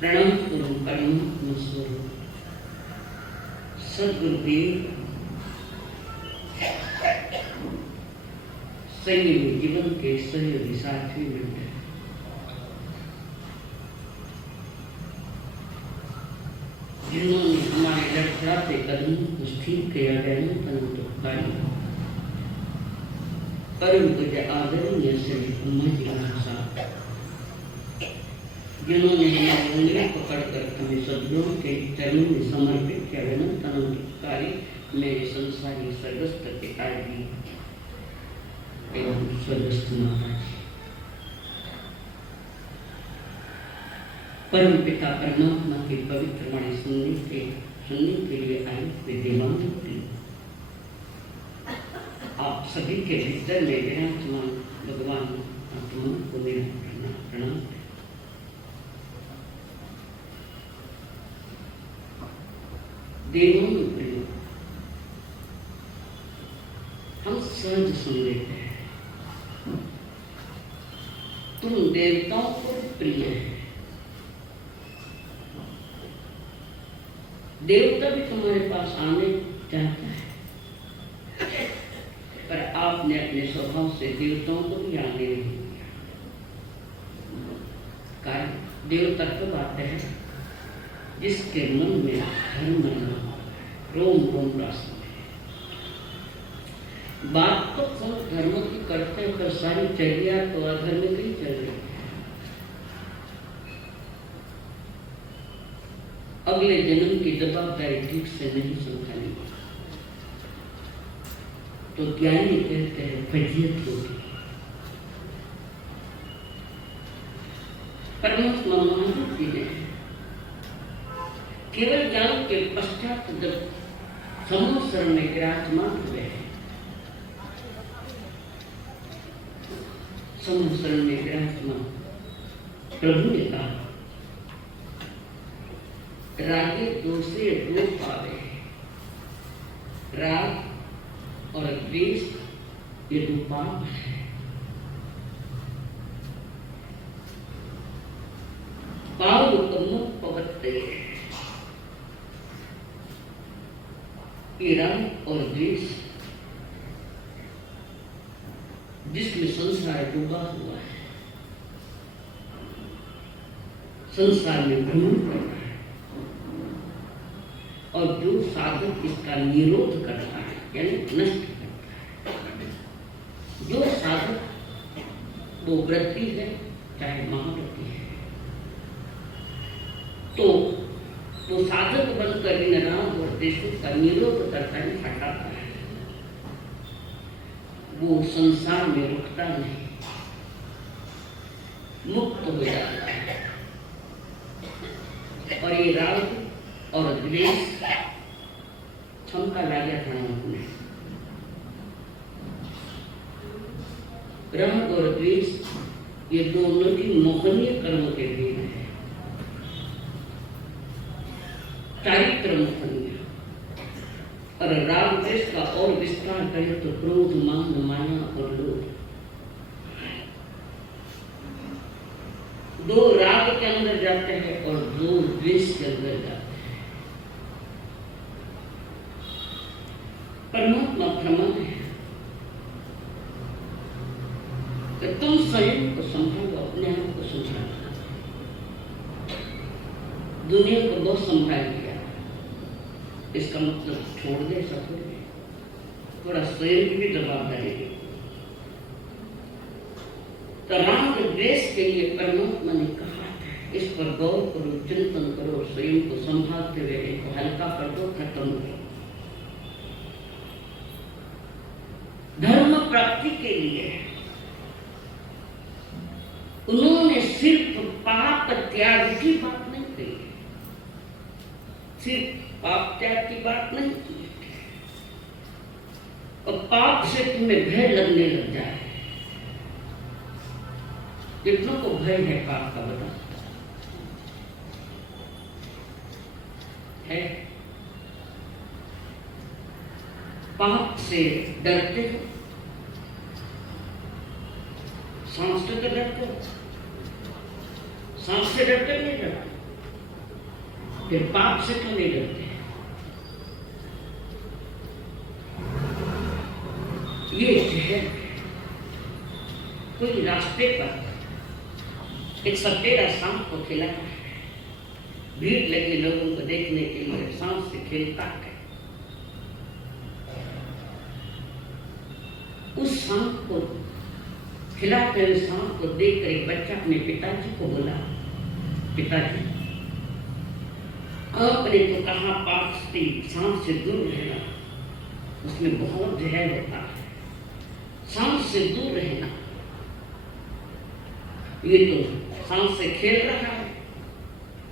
प्रणाम करूं परमात्मा स्वरूप सदगुरुदेव संयमी जीवन के सहयोगी साथी मित्र, जिन्होंने हमारे लड़खड़ाते कदमों को स्थिर किया गया परम पूज्य आदरणीय श्री उम्मा जी महाराज, जिन्होंने हमारी उंगलियां पकड़कर हमें सद्गुरु के चरणों में समर्पित किया कार्य मेरे संसारी सर्वस्व पिताजी एवं स्वर्गस्थ माता जी, परम पिता परमात्मा की पवित्र वाणी सुनने के लिए आए वे देवांग, आप सभी के भीतर में विराजमान भगवान आत्मा को मेरा प्रणाम। देवों में प्रिय, हम सहज सुन लेते हैं, तुम देवताओं को प्रिय है, देवता भी तुम्हारे पास आने चाहता है, पर आपने अपने स्वभाव से देवताओं को भी आने नहीं दिया। कारण देवता कब आते हैं जिसके मन में धर्म रोम रोम रास्ता है। बात तो हम धर्म की करते हैं, पर सारी चर्या तो अधर्म की ही चल रही है। अगले जन्म की जवाबदारी ठीक से नहीं समझानी, तो ज्ञानी कहते हैं फजीयत होगी। परमात्मा महावीर जी ने केवल ज्ञान के पश्चात जब संवत्सर में विराजमान हुए, संवत्सर में विराजमान प्रभु ने कहा, रागे दो से दो पावे, राग और द्वेष ये दो पाप है। पाव मुख पवत्ते, ये राग और द्वेष जिसमें संसार डूबा हुआ है, संसार में भ्रमण कर रहा है, और जो साधक इसका निरोध करता है यानी नष्ट करता है, जो साधक वो वृत्ति है चाहे महावृत्ति है, तो वो साधक बनकर इन राग और द्वेष का निरोध करता है, हटाता है, वो संसार में रुकता नहीं, मुक्त हो जाता है। और ये राग और द्वेष क्षमता लाया प्रणव में, राग और द्वेष ये दोनों की मोहनीय कर्म के भेद है। चारित्र मोहनीय, और राग द्वेष का और विस्तार करें तो क्रोध मान माया और लोभ, दो राग के अंदर जाते हैं और दो द्वेष के अंदर जाते हैं। परमात्मा भ्रमण है कि तुम स्वयं को संभालो, अपने आप को संभालो। दुनिया को बहुत संभाल लिया, इसका मतलब छोड़ दे सकते, थोड़ा स्वयं की भी जवाबदारी दे। तो राग द्वेष के लिए परमात्मा ने कहा, इस पर गौर करो, चिंतन करो, स्वयं को संभालते हुए इनको हल्का कर दो, खत्म करो। धर्म प्राप्ति के लिए उन्होंने सिर्फ पाप त्याग की बात नहीं कही, सिर्फ पाप त्याग की बात नहीं की, और पाप से तुम्हें भय लगने लग जाए। कितनों को भय है पाप का, बता है? पाप से डरते हो, सांस से तो डरते हो, सांस से डरते नहीं डरते, फिर पाप से क्यों नहीं डरते? ये जहर कोई रास्ते पर एक सपेरा सांप को खिला, भीड़ लगी लोगों को देखने के लिए, सांप से खेलता है। उस सांप को खिलाते हुए सांप को देखकर एक बच्चा अपने पिताजी को बोला, पिताजी आपने तो कहा पाप से सांप से दूर रहना, उसमें बहुत जहर होता है, सांप से दूर रहना। ये तो सांप से खेल रहा है,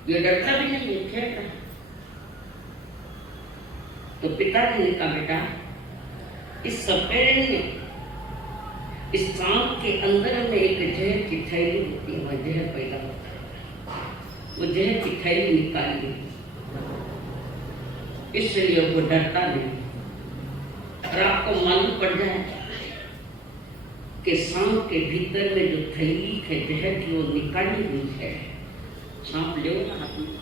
ये डरता भी नहीं है, खेल रहा है। तो पिताजी ने कहा बेटा, इस सपेरे ने, इस सांप के अंदर में एक जहर की थैली होती है, वह जहर पैदा होता है, वो जहर की थैली निकाली, इसलिए वो डरता नहीं। और आपको मालूम पड़ जाए कि सांप के भीतर में जो थैली है जहर की, वो निकाली हुई है, सांप ले हाथ में,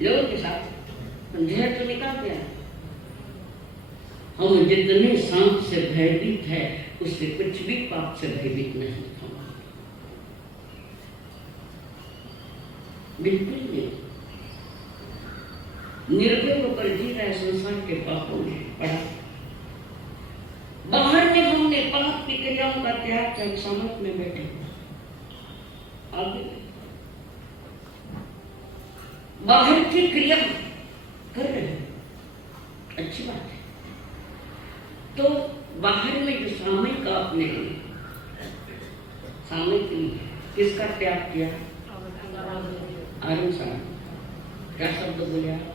लो के साथ जहर तो निकाल दिया। हम जितने सांप से भयभीत है, उससे कुछ भी पाप से भयभीत नहीं हम, बिल्कुल नहीं। निर्भय होकर जी रहा है संसार के पापों में पड़ा। बाहर में हमने पाप की क्रियाओं का त्याग कर समाज में बैठे, आगे बाहर की क्रिया कर रहे हैं, अच्छी बात है। तो बाहर में जो सामयिक आपने सामयिक किसका त्याग किया? अनुसार। क्या शब्द बोले आप?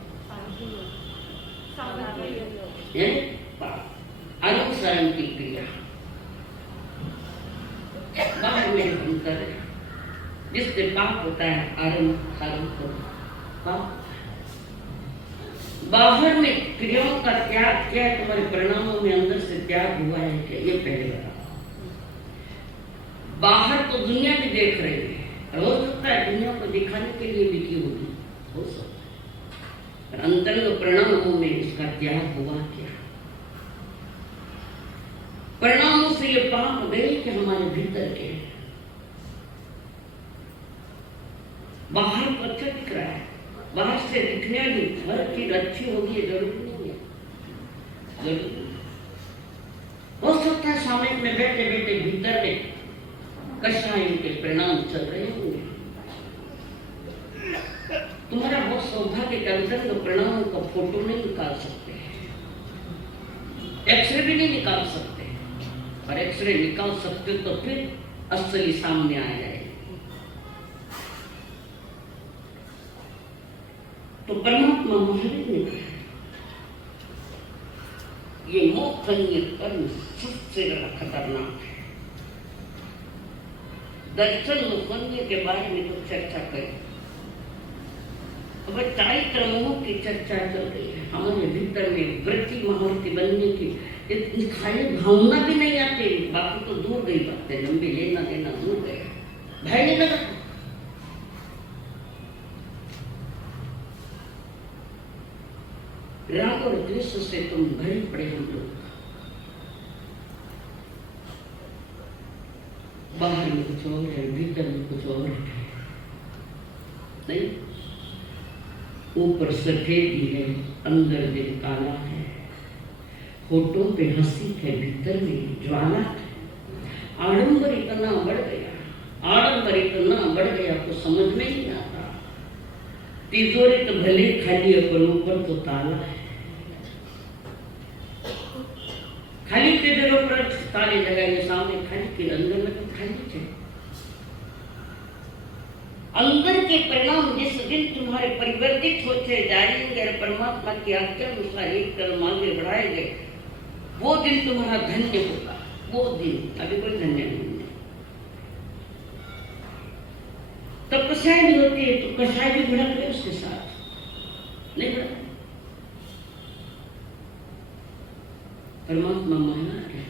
अनुसरण की क्रिया बाहर में हम कर रहे, जिससे पाप होता है अनुसरण को पाप। बाहर में क्रियाओं का त्याग किया, तुम्हारे परिणामों में अंदर से त्याग हुआ है क्या? ये पहले बताओ। बाहर तो दुनिया भी देख रही है, हो सकता है दुनिया को दिखाने के लिए भी की होगी, हो सकता है, पर अंतर परिणामों में इसका त्याग हुआ क्या? परिणामों से ये पाप गए कि हमारे भीतर के बाहर को अच्छा दिख रहा है, बाहर से दिखने भी हर चीज अच्छी होगी जरूरी नहीं है, जरूरी हो सकता है सामने में बैठे बैठे भीतर में कषाय के परिणाम चल रहे होंगे। तुम्हारा बहुत सौभाग्य के अंदर तो परिणामों का फोटो नहीं निकाल सकते, एक्सरे भी नहीं निकाल सकते, और एक्सरे निकाल सकते तो फिर असली सामने आ जाए। तो परमात्मा महावीर ने कहा ये मोक्षणीय कर्म सबसे बड़ा खतरनाक है। दर्शन मुखन्य के बारे में तो चर्चा करें, अब चारित्र मोह की चर्चा चल रही है। हमारे भीतर में वृत्ति महावृत्ति बनने की इतनी खाली भावना भी नहीं आती, बाकी तो दूर गई बातें, लंबी लेना देना दूर गया, भय नहीं लगा। राग और द्वेष से तुम भरे पड़े हम लोग, बाहर में कुछ और है, भीतर में कुछ और है, नहीं? ऊपर सफेदी है, अंदर दिल काला है, होठों पे हंसी है, भीतर में ज्वाला है। आडंबर इतना बढ़ गया, आडंबर इतना बढ़ गया तो समझ में नहीं आता। तिजोरी तो भले खाली है पर ऊपर तो ताला है, खाली तिजोरी पर ताले लगाए सामने खाली के, अंदर में तो खाली है। अंदर के परिणाम जिस दिन तुम्हारे परिवर्तित होते जाएंगे और परमात्मा की आज्ञा अनुसार एक कदम आगे बढ़ाएंगे, वो दिन तुम्हारा धन्य होगा। वो दिन अभी कोई धन्य नहीं है। तब कसाय भी होती है तो कसाय भी भड़क गए उसके साथ, नहीं भड़क। परमात्मा महान है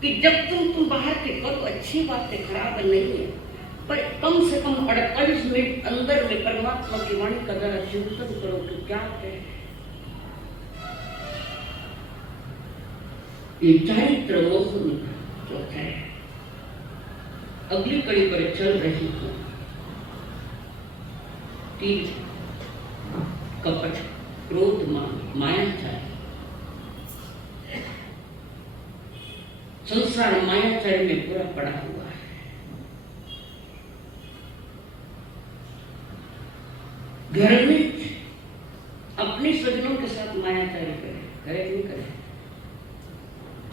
कि जब तुम बाहर के करो, अच्छी बात है, खराब नहीं है, पर कम से कम 48 मिनट अंदर में परमात्मा की वाणी का जरा चिंतन करो कि क्या है। ये चारित्र मोहन जो है, अगली कड़ी पर चल रही हूँ। तीर, कपट, क्रोध, मायाचार। संसार मायाचार में पूरा पड़ा हुआ है। घर में अपने स्वजनों के साथ मायाचार करे नहीं करे,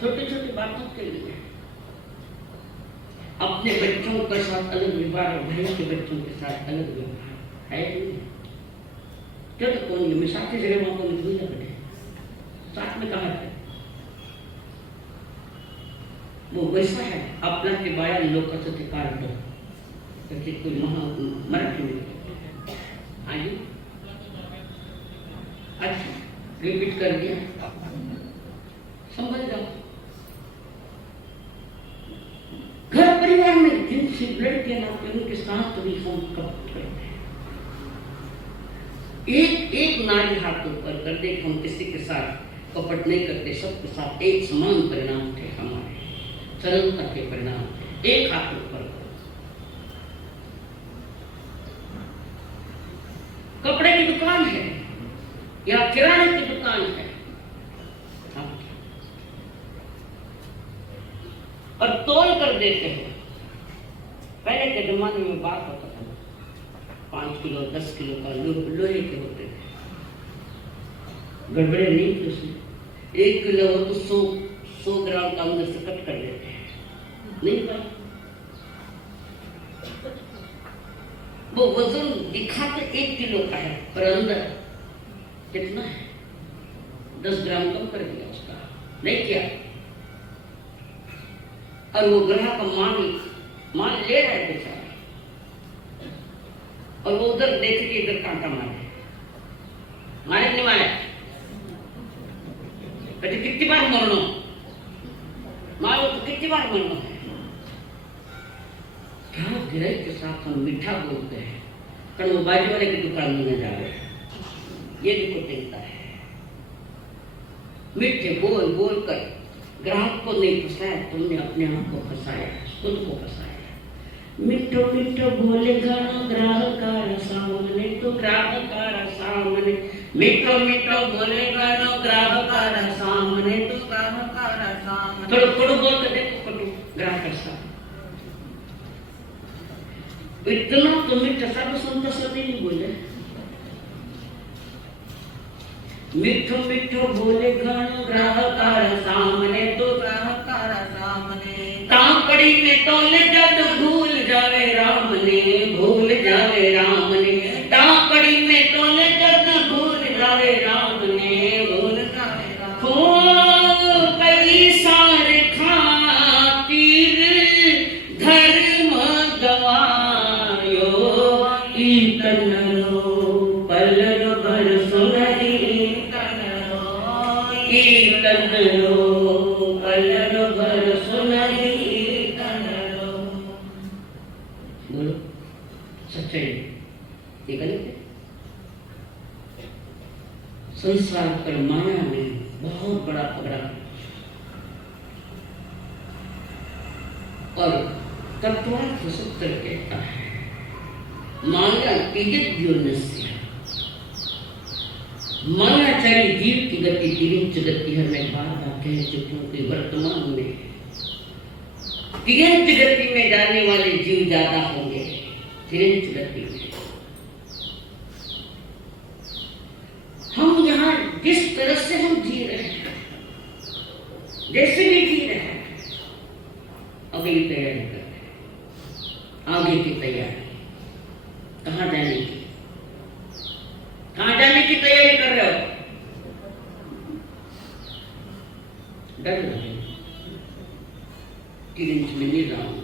छोटी छोटी बातों के लिए। अपने बच्चों के साथ अलग व्यवहार, भाई के बच्चों के साथ अलग व्यवहार है नहीं। क्यों? तो कौन में साथ ही जगह वहां को भूल जाते, साथ में कहा है वो वैसा है। अपना के बाया लोग का सत्कार दो क्योंकि कोई मराठी में आइए। अच्छा, रिपीट कर दिया, समझ जाओ। घर परिवार में जिनसे ब्लड के नाते उनके साथ भी हम कपट करते हैं। एक नारी हाथ ऊपर कर दे, हम किसी के साथ कपट नहीं करते, सबके साथ एक समान परिणाम थे हमारे, सरलता के परिणाम थे। एक हाथ ऊपर। कपड़े की दुकान है या किराने की दुकान है, और तोल कर देते हैं। पहले के जमाने में बात होता था, 5 किलो 10 किलो का लोहे के होते थे, गड़बड़े नहीं थी उसमें। 1 किलो हो तो 100 ग्राम का अंदर से कट कर देते हैं, नहीं पता। वो वजन दिखा तो 1 किलो का है, पर अंदर कितना है, 10 ग्राम कम कर दिया उसका, नहीं किया। और वो ग्राहक का माल ले रहा है बेचारा, और वो उधर देख के इधर कांटा मारे नहीं मारे, कहते कितनी बार मरना, मारो तो कितनी बार मरना है। क्या गिराई के साथ हम मीठा बोलते हैं, कारण वो बाजू वाले की दुकान में न जाए, ये भी कुटिलता है। मीठे बोल बोल कर ग्राहक को नहीं फंसाया, तुमने अपने आप को फंसाया, खुद को फंसाया। मिठो मिठो बोले गाना ग्राहक सामने, तो ग्राहक सामने, मिठो मिठो बोले गाना ग्राहक सामने, तो ग्राहक सामने। थोड़ा थोड़ा बोल कर देखो, ग्राहक सामने इतना तो मीठा सब सुनता सभी नहीं बोले। मिठो मिठो बोले गाना ग्राहक सामने, तो ग्राहक सामने। तांकड़ी में तोले जद भूल जावे राम ने, भूल जावे राम ने। तांकड़ी में तोले जद भूल जावे राम ने, भूल जावे राम ने। कई सारे खातिर धर्म गवायो, कीर्तन रो पलन भर सुनरी, कीर्तन रो पलन भर सुनरी, कीर्तन रो। बोलो सच्चाई, ये गलत है। संसार पर माया में बहुत बड़ा पकड़ा, और तत्वार्थ सूत्र कहता है माया तीजद्योनस्य, मायाचारी जीव की गति तिरिंच गति है। मैं बार बार कह चुकी हूँ कि वर्तमान में तिरिंच गति में जाने वाले जीव ज्यादा होंगे, तिरिंच गति में। हम यहाँ जिस तरह से हम जी रहे हैं, जैसे भी जी रहे हैं, अगली तैयारी कर रहे हैं, आगे की तैयारी, कहाँ जाने की, कहाँ जाने की तैयारी कर रहे हो? डर लगे, तिरिंच में नहीं रहा हूँ,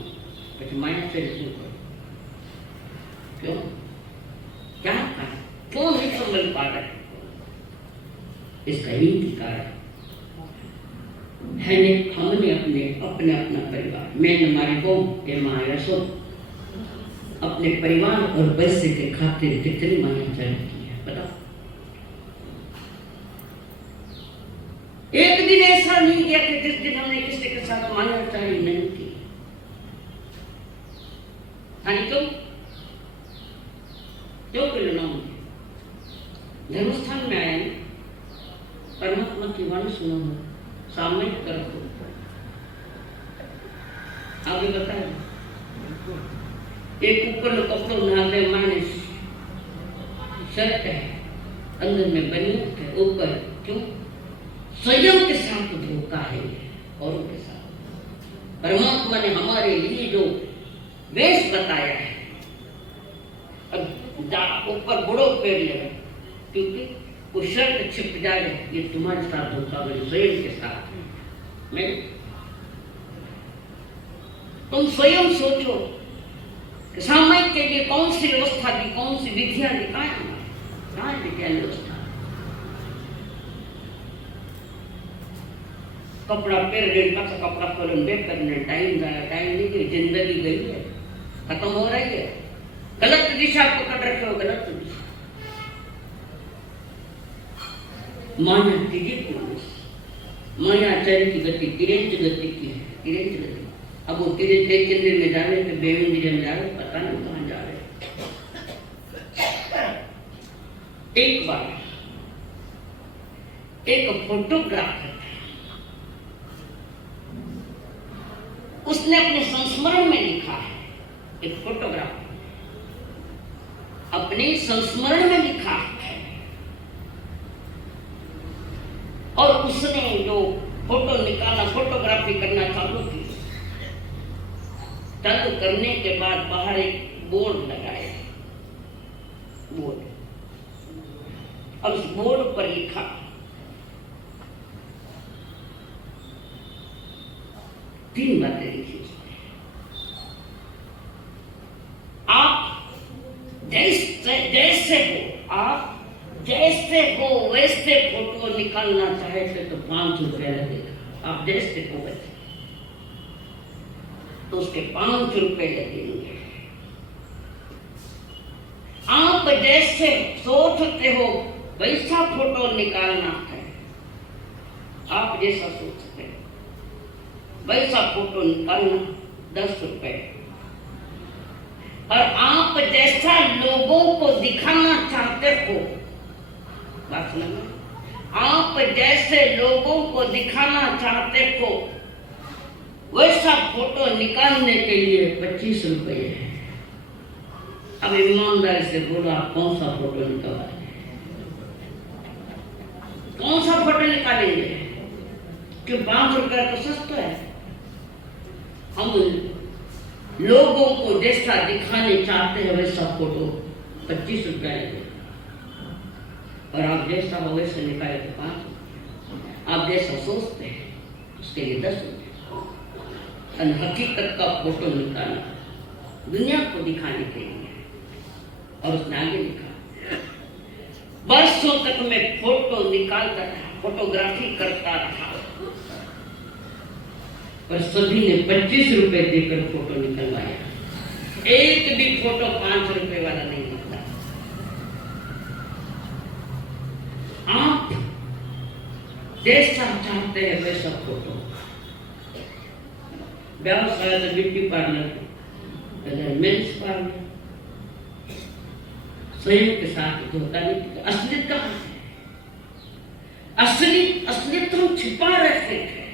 तो माइंड से रिश्ते करो। क्यों? क्या कारण? क्यों नहीं समझ पा रहे? इसका ही कारण हमने अपने अपना परिवार, मैं हमारी बहू ये माया सो अपने परिवार और पैसे के खातिर कितनी मायाचारी की है बताओ। एक दिन ऐसा नहीं गया कि जिस दिन हमने किसी के साथ मायाचारी नहीं की। क्यों परिणाम धर्मस्थान में आए, परमात्मा की वाणी सुनो, सामयिक करो। आगे बताए एक ऊपर कपड़ों नाले माने शर्ट है, अंदर में बनियान है, ऊपर क्यों स्वयं के साथ धोखा है औरों के साथ। परमात्मा ने हमारे लिए जो वेश बताया है, अब ऊपर बड़ो पेड़ ले, क्योंकि वो शर्ट छिप जाए, ये तुम्हारे साथ धोखा है, स्वयं के साथ। मैं तुम स्वयं सोचो कि सामयिक के लिए कौन सी व्यवस्था दी, कौन सी विधियां दी, कहाँ विद्या व्यवस्था। कपड़ा पहन का कपड़ा खोलन बेच करने टाइम जाया, टाइम नहीं गई, जिंदगी गई है, खत्म हो रही है। गलत दिशा पकड़ रखे हो, गलत दिशा। माया कीजिए, मायाचारी की गति तिरंज गति की है, तिरंज गति। अब वो तिरंज केंद्र में जा रहे थे, बेमंदिर में जा रहे, पता नहीं कहाँ जा रहे। एक बार एक फोटोग्राफर उसने अपने संस्मरण में लिखा है, एक फोटोग्राफर अपने संस्मरण में लिखा है, और उसने जो फोटो निकाला, फोटोग्राफी करना चालू की। चालू करने के बाद बाहर एक बोर्ड लगाया, बोर्ड, और उस बोर्ड पर लिखा तीन बातें लिखी उसने। आप जैसे हो, आप जैसे हो वैसे फोटो निकालना चाहे तो 5 रुपया लगेगा। आप जैसे हो वैसे तो उसके 5 रुपए लगेंगे। आप जैसे सोचते हो वैसा फोटो निकालना है, आप जैसा सोचते हो वैसा फोटो निकालना 10 रुपए। और आप जैसा लोगों को दिखाना चाहते हो, बात समझ, आप जैसे लोगों को दिखाना चाहते हो वैसा फोटो निकालने के लिए 25 रुपए है। अब ईमानदारी से बोलो, आप कौन सा फोटो निकालेंगे? कौन सा फोटो निकालेंगे? क्यों 5 रुपया तो सस्ता है। हम लोगों को जैसा दिखाने चाहते हैं वैसा फोटो 25 रुपया लगेगा, और आप जैसा हो वैसे निकाले तो 5 रुपया। आप जैसा सोचते हैं उसके लिए 10 रुपया। हकीकत का फोटो निकालना दुनिया को दिखाने के लिए। और उसने आगे लिखा, वर्षों तक मैं फोटो निकालता था, फोटोग्राफी करता था, पर सभी ने 25 रुपए देकर फोटो निकलवाया। एक भी फोटो 5 रुपए वाला नहीं निकला। आप जैसा चाहते हैं वैसा फोटो। व्यवसाय तो ब्यूटी पार्लर, मेंस पार्लर, स्वयं के साथ धोखा नहीं। असलियत कहाँ है? असलियत हम छिपा रखे थे,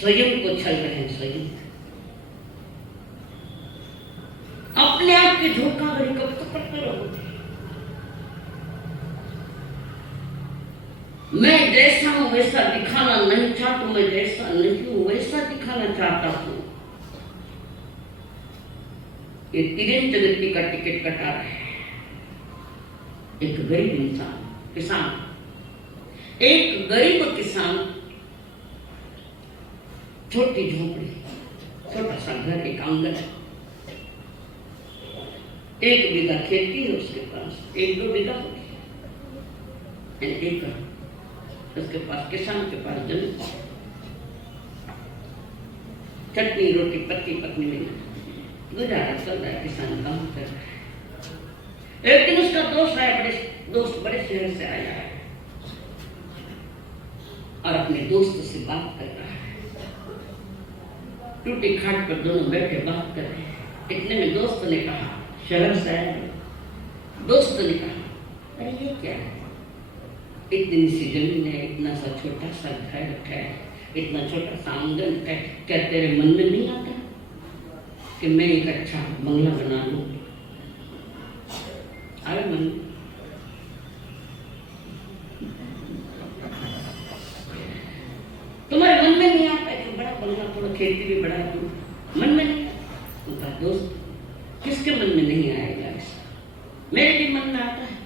स्वयं को छल रहे हैं। स्वयं अपने आप की धोखाधड़ी कब तक करते रहोगे? मैं जैसा हूं वैसा दिखाना नहीं चाहता, मैं जैसा नहीं हूं वैसा दिखाना चाहता हूं। ये तिरंज गति का टिकट कटा रहे हैं। एक गरीब इंसान, किसान, एक गरीब किसान, छोटी झोपड़ी, छोटा सा घर, एक आंगन, 1 बीघा खेती है उसके पास, 1-2 बीघा होगी, एकड़ उसके पास, किसान के पास जमीन। चटनी रोटी पति पत्नी में गुजारा चल रहा है, किसान काम कर रहा है। एक दिन उसका दोस्त बड़े शहर से आया है और अपने दोस्त से बात कर रहा है। टूटी खाट पर दोनों बैठे बात कर रहे हैं। इतने में दोस्त ने कहा, शहर से आया दोस्त ने कहा, अरे ये क्या है, इतनी सी जमीन है, इतना सा छोटा सा घर है, इतना छोटा सा आंगन है, क्या तेरे मन में नहीं आता कि मैं एक अच्छा बंगला बना लूं? अरे मन तुम्हारे मन में नहीं आता कि बड़ा बंगला, थोड़ा खेती भी बढ़ा दूं? मन में नहीं आता। उनका दोस्त, किसके मन में नहीं आएगा ऐसा? मेरे भी मन में आता है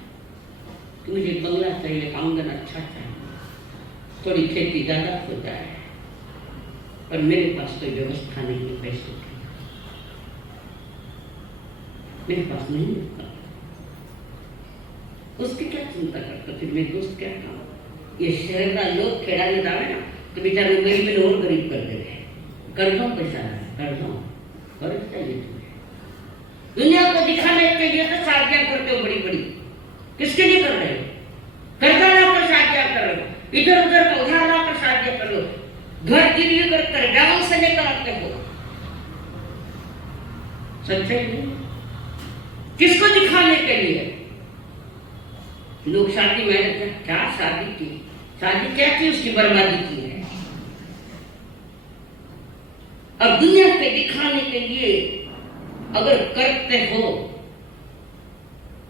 कि मुझे बंगला चाहिए, आंगन अच्छा चाहिए, थोड़ी खेती ज्यादा हो जाए, पर मेरे पास कोई व्यवस्था नहीं है पैसों की, मेरे पास नहीं है। उसकी क्या चिंता करता? फिर मेरे दोस्त क्या काम? ये शहर का लोग खेड़ा में जावे ना तो बेचारे गरीब में और गरीब कर देते हैं। कर्जों पैसा है, कर्जों कर्ज चाहिए तुम्हें। दुनिया को दिखाने के लिए तो शादियां करते हो बड़ी बड़ी, किसके लिए कर रहे हो? कर्जा लाकर शादियां कर रहे हो, इधर उधर का उधार लाकर शादियां कर रहे हो, घर गिरवी कर गांव से लेकर आते हो। सच्चाई नहीं, किसको दिखाने के लिए? लोग शादी में क्या शादी की, शादी क्या की, उसकी बर्बादी की है। अब दुनिया पे दिखाने के लिए अगर करते हो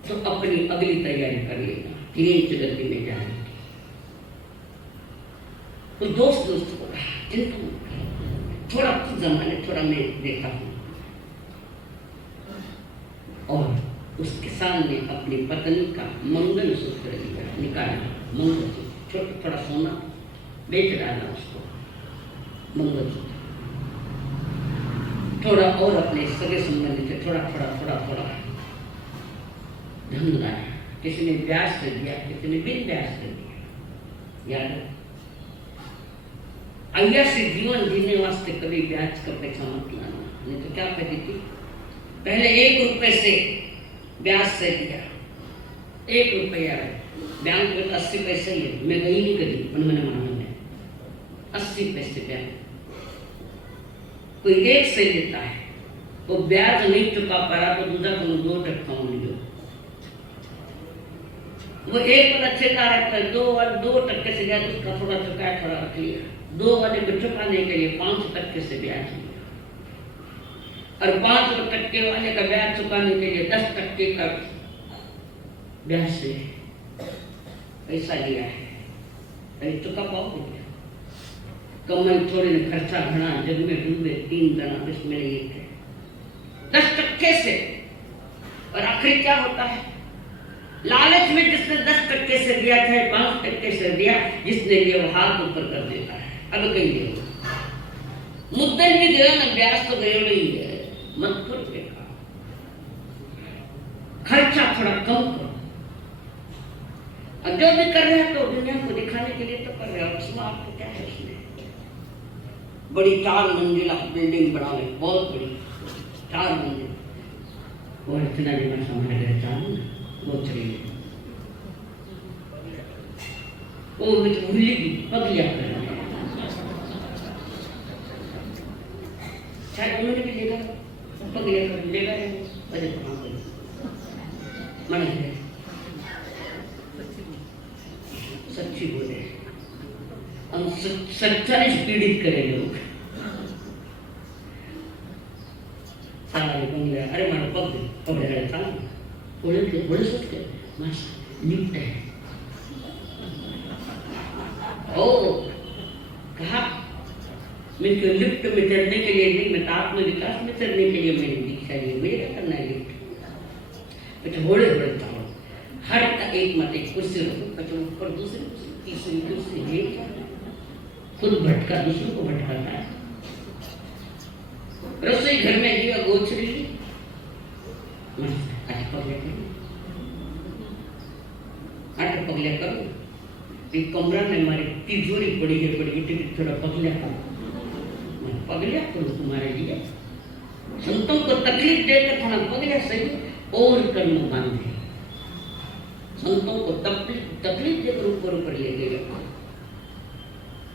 तो अपनी अगली तैयारी कर लेना, तेज गति में जाने की। तो दोस्त को कहा, चिंता मत करो, थोड़ा कुछ जमाने, थोड़ा मैं देता हूं। और उस किसान ने अपनी पत्नी का मंगलसूत्र निकाला, मंगलसूत्र, छोटा थोड़ा सोना बेच डाला उसको, मंगलसूत्र थोड़ा, और अपने सगे संबंधी से थोड़ा धन लाया। किसी ने ब्याज से दिया, किसी ने बिन ब्याज से दिया। याद है, अय्यासी जीवन जीने वास्ते कभी ब्याज का पैसा मत लाना। नहीं तो क्या कहती थी, पहले 1 रुपए से ब्याज से दिया, 1 रुपया है, बैंक में 80 पैसे ही है, मैं गई नहीं कभी, मैंने माना में 80 पैसे ब्याज। कोई 1 से लेता है, वो ब्याज नहीं चुका पा रहा तो दूसरा तुम 2% लियो। वो 1 वाला चेता रहता है, 2% से ब्याज उसका थोड़ा चुकाया, थोड़ा रख लिया, 2 वाले को चुकाने के लिए 5% से ब्याज लिया, और 5% वाले का ब्याज चुकाने के लिए 10% का ब्याज से पैसा लिया है। अरे चुका पाओगे क्या? कमाई थोड़ी ने, खर्चा घना, जग में डूबे 3 जना, इसमें एक है 10% से। और आखिर क्या होता है? लालच में जिसने 10% से दिया, चाहे 5% से दिया, जिसने लिया वो हाथ ऊपर कर देता है। अब कहीं दे मुद्दल भी गया ना, ब्याज तो गया ही है, मत करो देखा, खर्चा थोड़ा कम करो। और जो भी कर रहे हैं तो दुनिया को दिखाने के लिए तो कर रहे हो। उसमें आपको क्या है? उसमें बड़ी 4 मंजिला बिल्डिंग बना ले, बहुत बड़ी 4 मंजिल, और इतना जगह संभाल रहता है ना, वो चाहिए वो भूली भी पगलिया करना, शायद उन्होंने भी लेगा पगलिया कर लेगा, वजह कहाँ गई मन है। सच्ची बोले, हम सच्चाई से पीड़ित करें लोग, सारे बंगले, अरे मारो पग पकड़े रहता हूँ, बड़े सोचते लिफ्ट है, ओ कहा मैं क्यों लिफ्ट में चढ़ने के लिए नहीं, मैं तो आत्मविकास में चढ़ने के लिए मैंने दीक्षा ली, मुझे क्या करना है लिफ्ट। अच्छा घोड़े बढ़ता हूँ, हर एक मत एक कुर्सी रखो, ऊपर दूसरी कुर्सी, तीसरी कुर्सी, ये खुद भटका, दूसरों को भटकाता है। रसोई घर में दिया गोचरी, आठ पगलिया करो, एक कमरा में हमारी तिजोरी पड़ी है, बड़ी थोड़ा पगलिया करो, पगलिया करूं तुम्हारे लिए, संतों को तकलीफ देकर थोड़ा पगलिया सही और कर्म बांधे, संतों को तकलीफ देकर ऊपर ऊपर ले गए।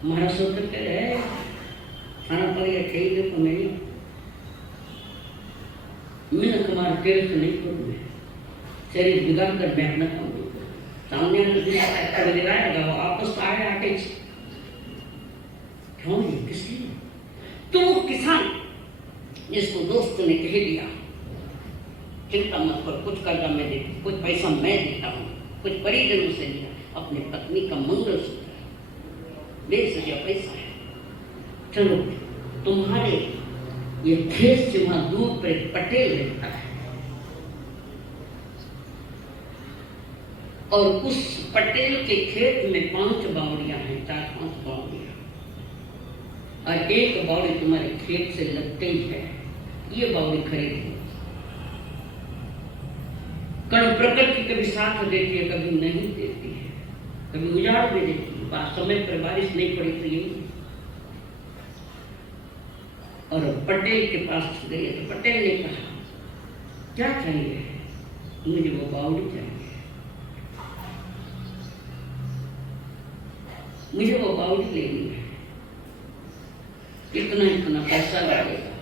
महाराज सोच कह रहे खाना पगलिया खेल देखो नहीं, मैं तुम्हारे तेरे से नहीं करूँ, शरीर बिगाड़ कर बैठना करूँ, सामने लगाएगा वो आपस आए आके क्यों नहीं, किस लिए? तो वो किसान जिसको दोस्त ने कह दिया चिंता मत कर, कुछ कर्जा मैं देती, कुछ पैसा मैं देता हूँ, कुछ परिजनों से लिया, अपने पत्नी का मंगलसूत्र 1.5 पैसा है, चलो तुम्हारे ये खेत से वहां दूर पर एक पटेल रहता है और उस पटेल के खेत में 5 बावड़ियां हैं, 4-5 बावड़ियां, और एक बावड़ी तुम्हारे खेत से लगते ही है, ये बावड़ी खरीद लो। कर्ण प्रकृति कभी साथ देती है, कभी नहीं देती है, कभी उजाड़ में देती है, समय पर बारिश नहीं पड़ी तो यही। और पटेल के पास गए तो पटेल ने कहा क्या चाहिए? मुझे वो बावड़ी चाहिए, मुझे वो बावड़ी लेनी है, इतना पैसा लगेगा,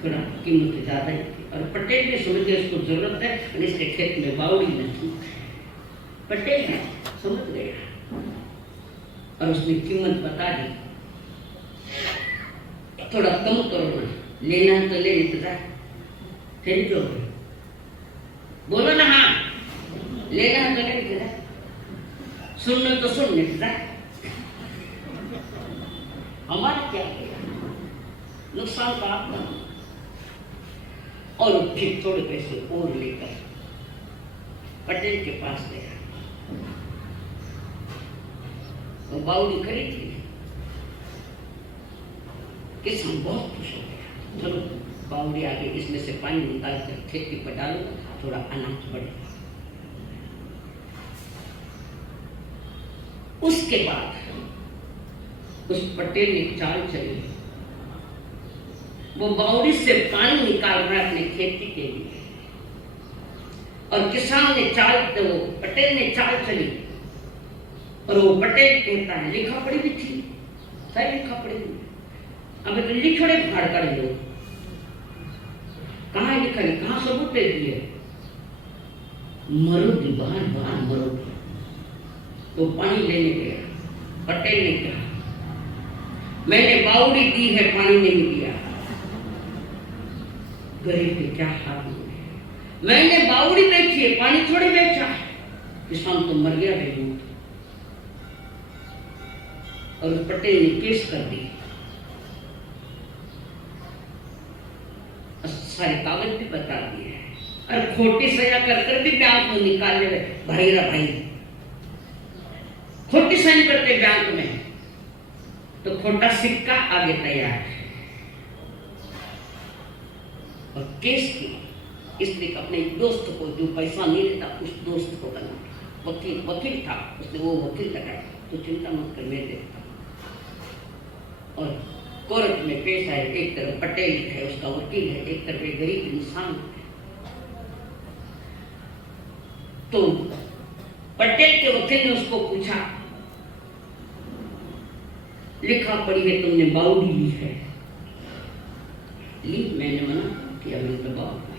थोड़ा कीमत ज्यादा ही थी। और पटेल ने समझ गया इसको जरूरत है और इसके खेत में बावड़ी नहीं है, पटेल ने समझ गया और उसने कीमत बता दी, थोड़ा कम करो ना, लेना तो ले इतना खरीद लो, बोलो ना हाँ, लेना तो ले इतना, सुनना तो सुन इतना, हमारा क्या गया, नुकसान तो आपका। और फिर थोड़े पैसे और लेकर पटेल के पास गया, वो बावड़ी खरीद ली। किसान बहुत खुश हो गया, चलो बावड़ी आ गई, इसमें से पानी निकाल कर खेती पर डालो, थोड़ा अनाज बढ़ेगा। उसके बाद उस पटेल ने चाल चली, वो बावड़ी से पानी निकाल रहा है अपने खेती के लिए, और किसान ने चाल, वो पटेल ने चाल चली, और वो पटेल कहता है लिखा पढ़ी भी थी, सही लिखा पढ़ी भी, अब तो लिखड़े फाड़ कर लो, कहाँ लिखा है, कहाँ सबूत दे दिए, मरो बार बार मरो। तो पानी लेने गया, पटेल ने कहा मैंने बावड़ी दी है, पानी नहीं दिया। गरीब के क्या हाल हुए, मैंने बावड़ी बेची है, पानी थोड़ी बेचा है। किसान तो मर गया है, और उस पटेल ने केस कर दी, सारे कागज भी बता दिए और खोटी सजा कर कर भी बैंक में निकाल ले भाईरा भाई, खोटी साइन करते बैंक में तो खोटा सिक्का आगे तैयार है। और केस की इसलिए अपने दोस्त को जो पैसा नहीं देता उस दोस्त को करना, वकील था, उसने वो वकील लगाया, तो चिंता मत कर मैं देखता। और कोर्ट में पेश आए, एक तरफ पटेल है उसका वकील है, एक तरफ एक गरीब इंसान है। तो पटेल के वकील ने उसको पूछा लिखा पढ़ी है तुमने बावड़ी ली है? ली, मैंने मना किया, मैंने तो बावड़ी,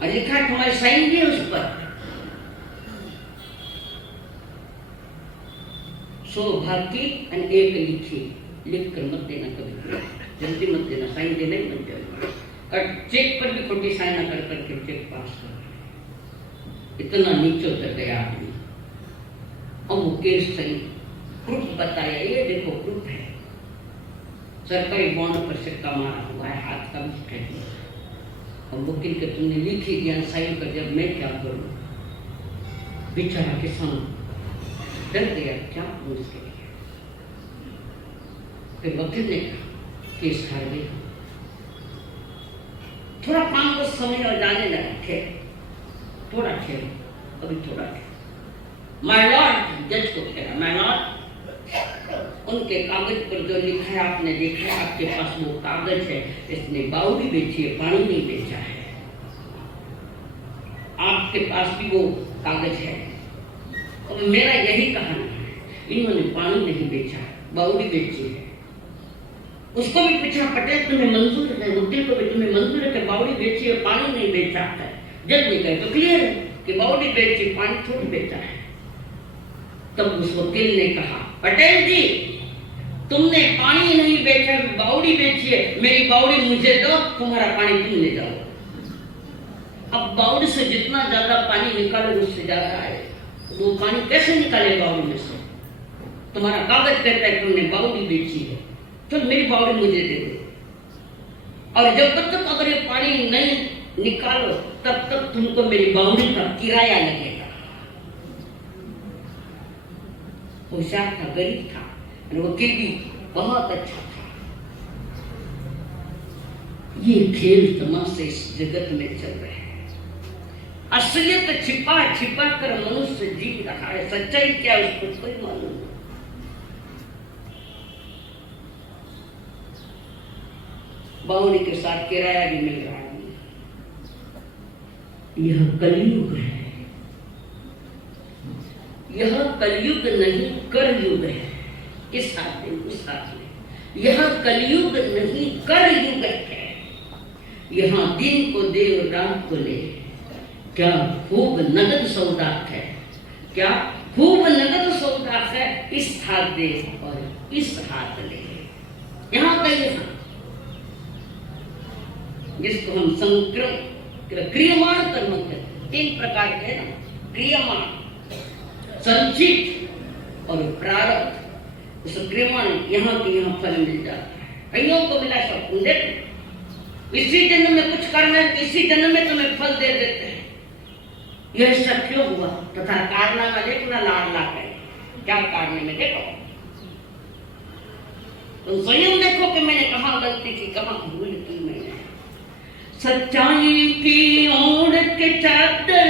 और लिखा है तुम्हारे साइन दिए उस पर, सौभाग्य और एक लिखी, लिख कर मत देना, कभी जल्दी मत देना, साइन देना ही मत देना, और चेक पर भी खोटी साइन कर करके चेक पास कर। इतना नीचे उतर गया आदमी, और वो केस सही प्रूफ बताया, ये देखो प्रूफ है, सरकारी बॉन्ड पर सिक्का मारा हुआ है, हाथ का भी है, और वकील के तुमने लिखी दिया साइन कर, जब मैं क्या करूं? बेचारा किसान डर गया, क्या करूं इसके लिए? फिर वकील ने कहा केस हार गई, थोड़ा 5-10 समय और जाने लगा, ठहर, थोड़ा ठहर, अभी थोड़ा ठहर। माय लॉर्ड, जज को कह रहा, माय लॉर्ड, उनके कागज पर जो लिखा है आपने देखा है, आपके पास वो कागज है। इसने बावड़ी बेची है, पानी नहीं बेचा है। आपके पास भी वो कागज है। और मेरा यही कहना है, इन्होंने पानी नहीं बेचा, बावड़ी बेची है। उसको भी पूछा, पटेल तुम्हें मंजूर है, वकील को भी तुम्हें मंजूर है कि बावड़ी बेची है, पानी नहीं बेचा है? जज ने कहा तो क्लियर है कि बावड़ी बेची, पानी थोड़ी बेचा है। तब उस वकील ने कहा, पटेल जी तुमने पानी नहीं बेचा, बावड़ी बेची है, मेरी बावड़ी मुझे दो, तुम्हारा पानी तुम ले जाओ। अब बावड़ी से जितना ज्यादा पानी निकालो उससे ज्यादा आए, वो पानी कैसे निकाले बावड़ी में से? तुम्हारा कागज कहता है तुमने बावड़ी बेची है, तो मेरी बावड़ी मुझे दे दो। और जब तक अगर ये पानी नहीं निकालो तब तक तुमको मेरी बावड़ी का किराया लगेगा। होशियार था, गरीब था, और वकील भी बहुत अच्छा था। ये खेल तमाशे इस जगत में चल रहे हैं। असलियत छिपा छिपा कर मनुष्य जी रहा है, सच्चाई क्या उसको कोई मालूम नहीं। बावड़ी के साथ किराया भी मिल रहा है। यह कलयुग है, यह कलयुग नहीं करयुग है। इस हाथ में उस हाथ में, यह कलयुग नहीं करयुग है। यहाँ दिन को देव रात को ले, क्या खूब नगद सौदा है, क्या खूब नगद सौदा है। इस हाथ दे और इस हाथ ले। यहाँ का यहाँ जिसको हम संक्रम क्रियमाण कर्म कहते हैं, 3 प्रकार के ना, क्रियमाण, संचित और प्रारब्ध। उस क्रियमाण यहाँ के यहाँ फल मिल जाता है। कईयों को मिला सब, देखो इसी जन्म में कुछ करना है, इसी जन्म में तुम्हें फल दे देते हैं। यह सब क्यों हुआ? तथा कारनामा देखो ना, लाड़ ला गए क्या कारने में, देखो तुम स्वयं देखो कि मैंने कहाँ गलती की, कहाँ भूल की मैंने। सच्चाई की ओढ़ के चादर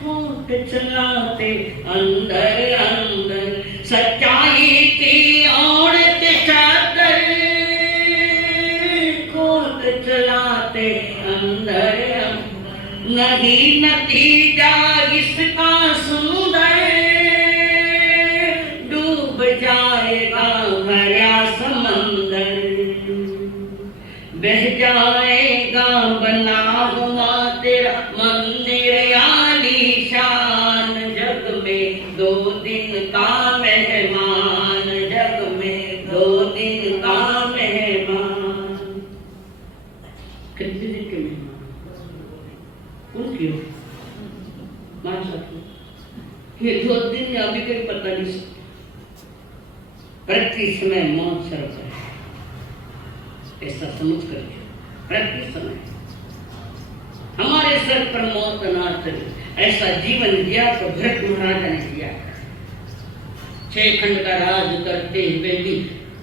कोट चलाते अंदर अंदर, सच्चाई की ओढ़ के चादर कोट चलाते अंदर अंदर, नहीं नतीजा इसका सुंदर, डूब जाएगा भरा समंदर, बह जाएगा बना हुआ तेरा मंदिर आलीशान, जग में 2 दिन का मेहमान, जग में 2 दिन का मेहमान। कितने दिन के मेहमान? उनकी मान सकते ये 2 दिन अभी कोई पता नहीं सकता। प्रति समय मौत सर्व है, ऐसा समझ कर प्रति समय हमारे सर पर मौत ना चले। ऐसा जीवन दिया तो भरत महाराजा ने दिया। 6 खंड का राज करते हुए भी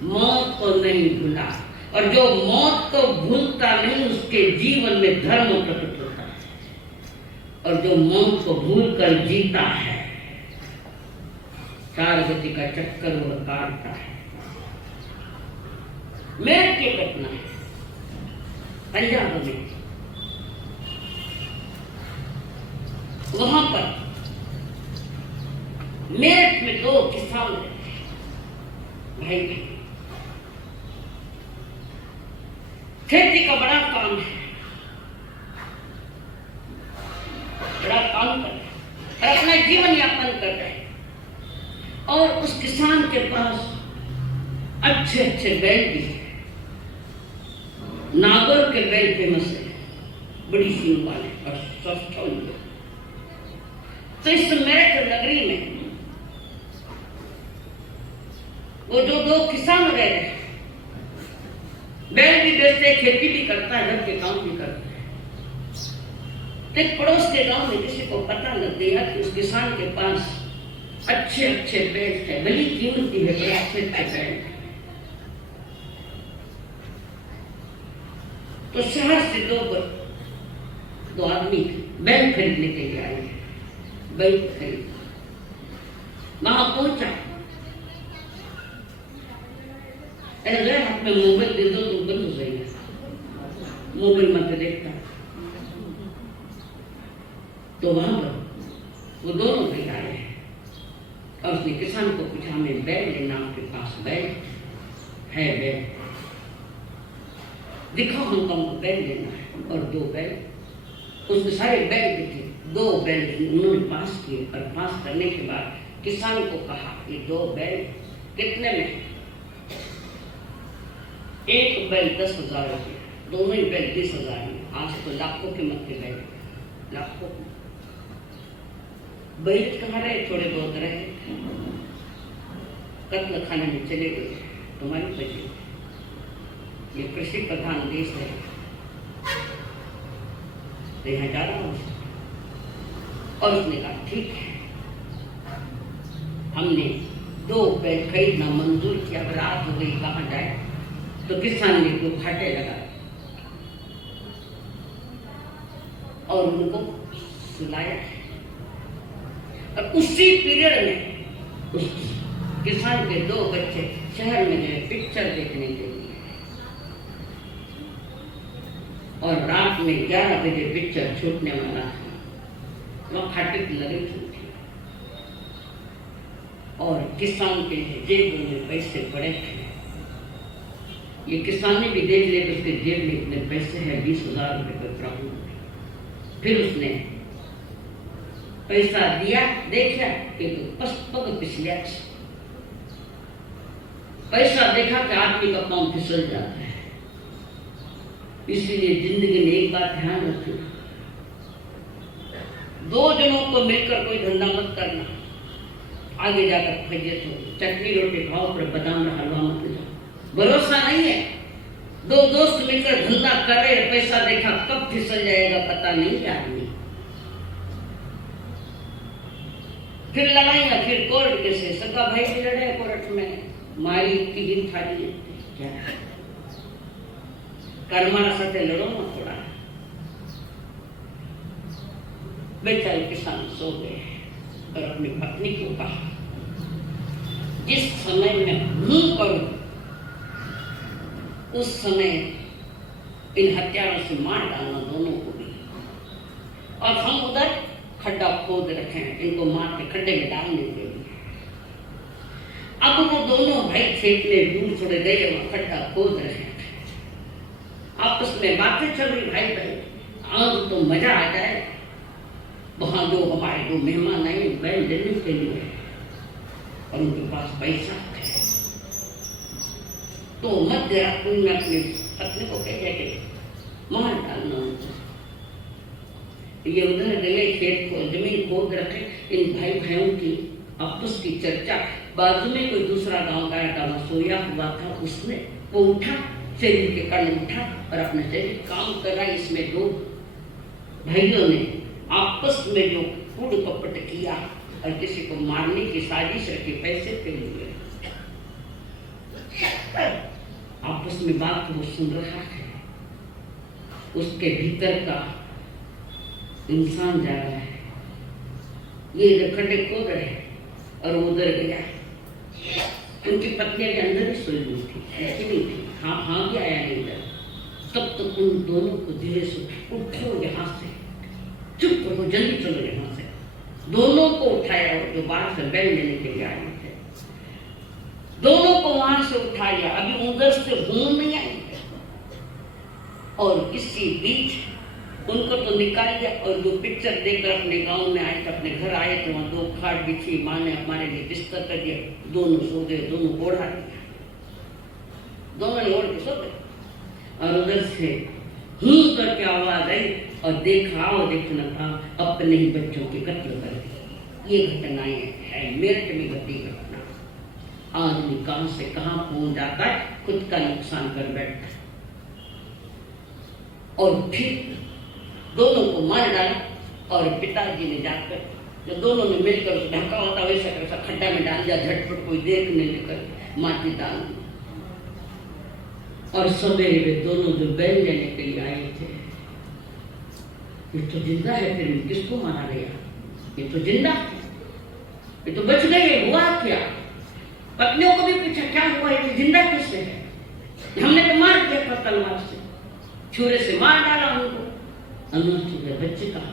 मौत को नहीं भूला, और जो मौत को भूलता नहीं उसके जीवन में धर्म प्रकट होता है, और जो मौत को भूल कर जीता है 4 गति का चक्कर वह काटता है। मेरठ की घटना है, पंजाब में, वहां पर मेरठ में 2 किसान रहते हैं, भाई बहन। खेती का बड़ा काम है, बड़ा काम कर रहे हैं और अपना जीवन यापन कर रहे हैं। और उस किसान के पास अच्छे अच्छे बैल भी है। नागौर के बैल फेमस है, बड़ी सींग वाले और सस्ता उनके। तो इस मेरठ नगरी में वो जो 2 किसान रह रहे हैं, बैल भी बेचते, खेती भी करता है, घर के काम भी करता है। तो एक पड़ोस के गांव में किसी को पता लग गया कि उस किसान के पास अच्छे अच्छे बैल है, बड़ी कीमती है, बड़े अच्छे अच्छे बैल है। तो शहर से 2 आदमी बैल खरीदने के लिए आए हैं। बैल खरीद, वहां पहुंचा अरे हाथ में मोबाइल दे दो तो बंद हो जाएगा, मोबाइल मत देखता। तो वहां पर वो दोनों भाई आए और उसने किसान को पूछा, हमें बैल लेना, आपके पास बैल है? बैल दिखाओ, हमको बैल लेना है। और 2 बैल, उसने सारे बैल दिखे, 2 बैल उन्होंने पास किए और पास करने के बाद किसान को कहा, ये 2 बैल कितने में? एक बैल 10,000 रुपये, दोनों ही बैल 20,000 में। आज तो लाखों कीमत के बैल, लाखों। बैल कहाँ रहे? थोड़े बहुत रहे, कत्ल खाने में चले गए तुम्हारी वजह। ये कृषि प्रधान देश है, तो यहाँ जा रहा हूँ। और उसने कहा ठीक है, हमने 2 बैल खरीदना मंजूर किया। अब रात हो गई, कहाँ जाए? तो किसान ने 2 खाटे लगाए और उनको सुलाया। और उसी पीरियड में उस किसान के 2 बच्चे शहर में गए पिक्चर देखने के लिए। और रात में 11 बजे पिक्चर छूटने वाला था, वहाँ खाटे की लगी थी। और किसान के जेब में पैसे पड़े थे। ये किसान ने भी देख लिया कि उसके जेब में इतने पैसे हैं, 20,000 रुपये का प्रॉब्लम। फिर उसने पैसा दिया, देखा कि तो पग फिसलिया। पैसा देखा कि आदमी का पांव फिसल जाता है। इसीलिए जिंदगी में एक बात ध्यान रखना, 2 जनों को मिलकर कोई धंधा मत करना, आगे जाकर फैजियत हो। चटनी रोटी खाओ पर बादाम का हलवा मत जाओ, भरोसा नहीं है। 2 दोस्त मिलकर धंधा कर रहे, पैसा देखा, कब फिसल जाएगा पता नहीं आदमी। फिर लड़ाइयाँ, फिर कोर्ट केसे, सगा भाई भी लड़े कोर्ट में, मारी की दिन थाली क्या कर्माना साथे लड़ो ना थोड़ा। बेचारे किसान सो गए और अपनी पत्नी को कहा, जिस समय में मुंह पड़ू उस समय इन हत्यारों से मार डालना दोनों को भी, और हम उधर खड्डा खोद रखे हैं इनको मार के खड्डे में डालने के लिए। अब वो दोनों भाई खेत में दूर थोड़े गए, वहां खड्डा खोद रहे हैं, आपस में बातें चल रही, भाई आज तो मजा आ जाए। वहां हमारे 2 मेहमान आए बैल लेने के लिए और उनके पास पैसा है। तो मध्य रात्रि में अपनी पत्नी को कह के मार डालना उनको। ये उधर गए खेत को जमीन खोद रखे, इन भाई भाइयों की आपस की चर्चा। बाजू में कोई दूसरा गांव का सोया हुआ था, उसने वो उठा, शरीर के कारण उठा और अपने शरीर काम कर रहा। इसमें 2 भाइयों ने आपस में जो कूड़ कपट किया और किसी को मारने की साजिश रखी पैसे के लिए। आपस में बात वो सुन रहा है, उसके भीतर का इंसान जा रहा है। ये इधर खड्डे खोद रहे और उधर गया। उनकी पत्नी के अंदर ही सोई हुई थी, ऐसी नहीं थी। हाँ भी आया नहीं इधर। तब तक उन दोनों को धीरे से उठो यहाँ से, चुप करो, जल्दी चलो यहाँ से। दोनों को उठाया और जो बाहर से बैल लेने के लिए आए थे, दोनों को वहां से उठा लिया। अभी उधर से घूम नहीं आई और इसी बीच उनको तो निकाल दिया। और जो पिक्चर देखकर अपने गांव में आए थे, अपने घर आए थे, वहां 2 खाट बिछी, माँ ने हमारे लिए बिस्तर कर दिया, दोनों सो गए, दोनों ओढ़ा दिया, दोनों ने ओढ़ के सो गए। और उधर से करके आवाज आई और देखा और देखना था अपने ही बच्चों के कत्ल कर दिए। ये घटनाएं है मेरठ में घटी घटना। आदमी कहां से कहां पहुंच जाता है, खुद का नुकसान कर बैठता। और फिर दोनों को मार डाला और पिताजी ने जाकर, जो दोनों ने मिलकर उसे ढका होता वैसा कैसा खड्डा में डाल दिया, झटपट कोई देखने लेकर माटी डाल दी। और सवेरे वे दोनों जो बैल लेने के लिए आए थे, ये तो जिंदा है, फिर किसको मारा गया? ये तो जिंदा है, ये तो बच गए, हुआ क्या? पत्नियों को भी पूछा क्या हुआ, ये जिंदा किससे है? हमने तो मार दिया था तलवार से, छुरे से मार डाला उनको। अनुष्ठ के बच्चे कहाँ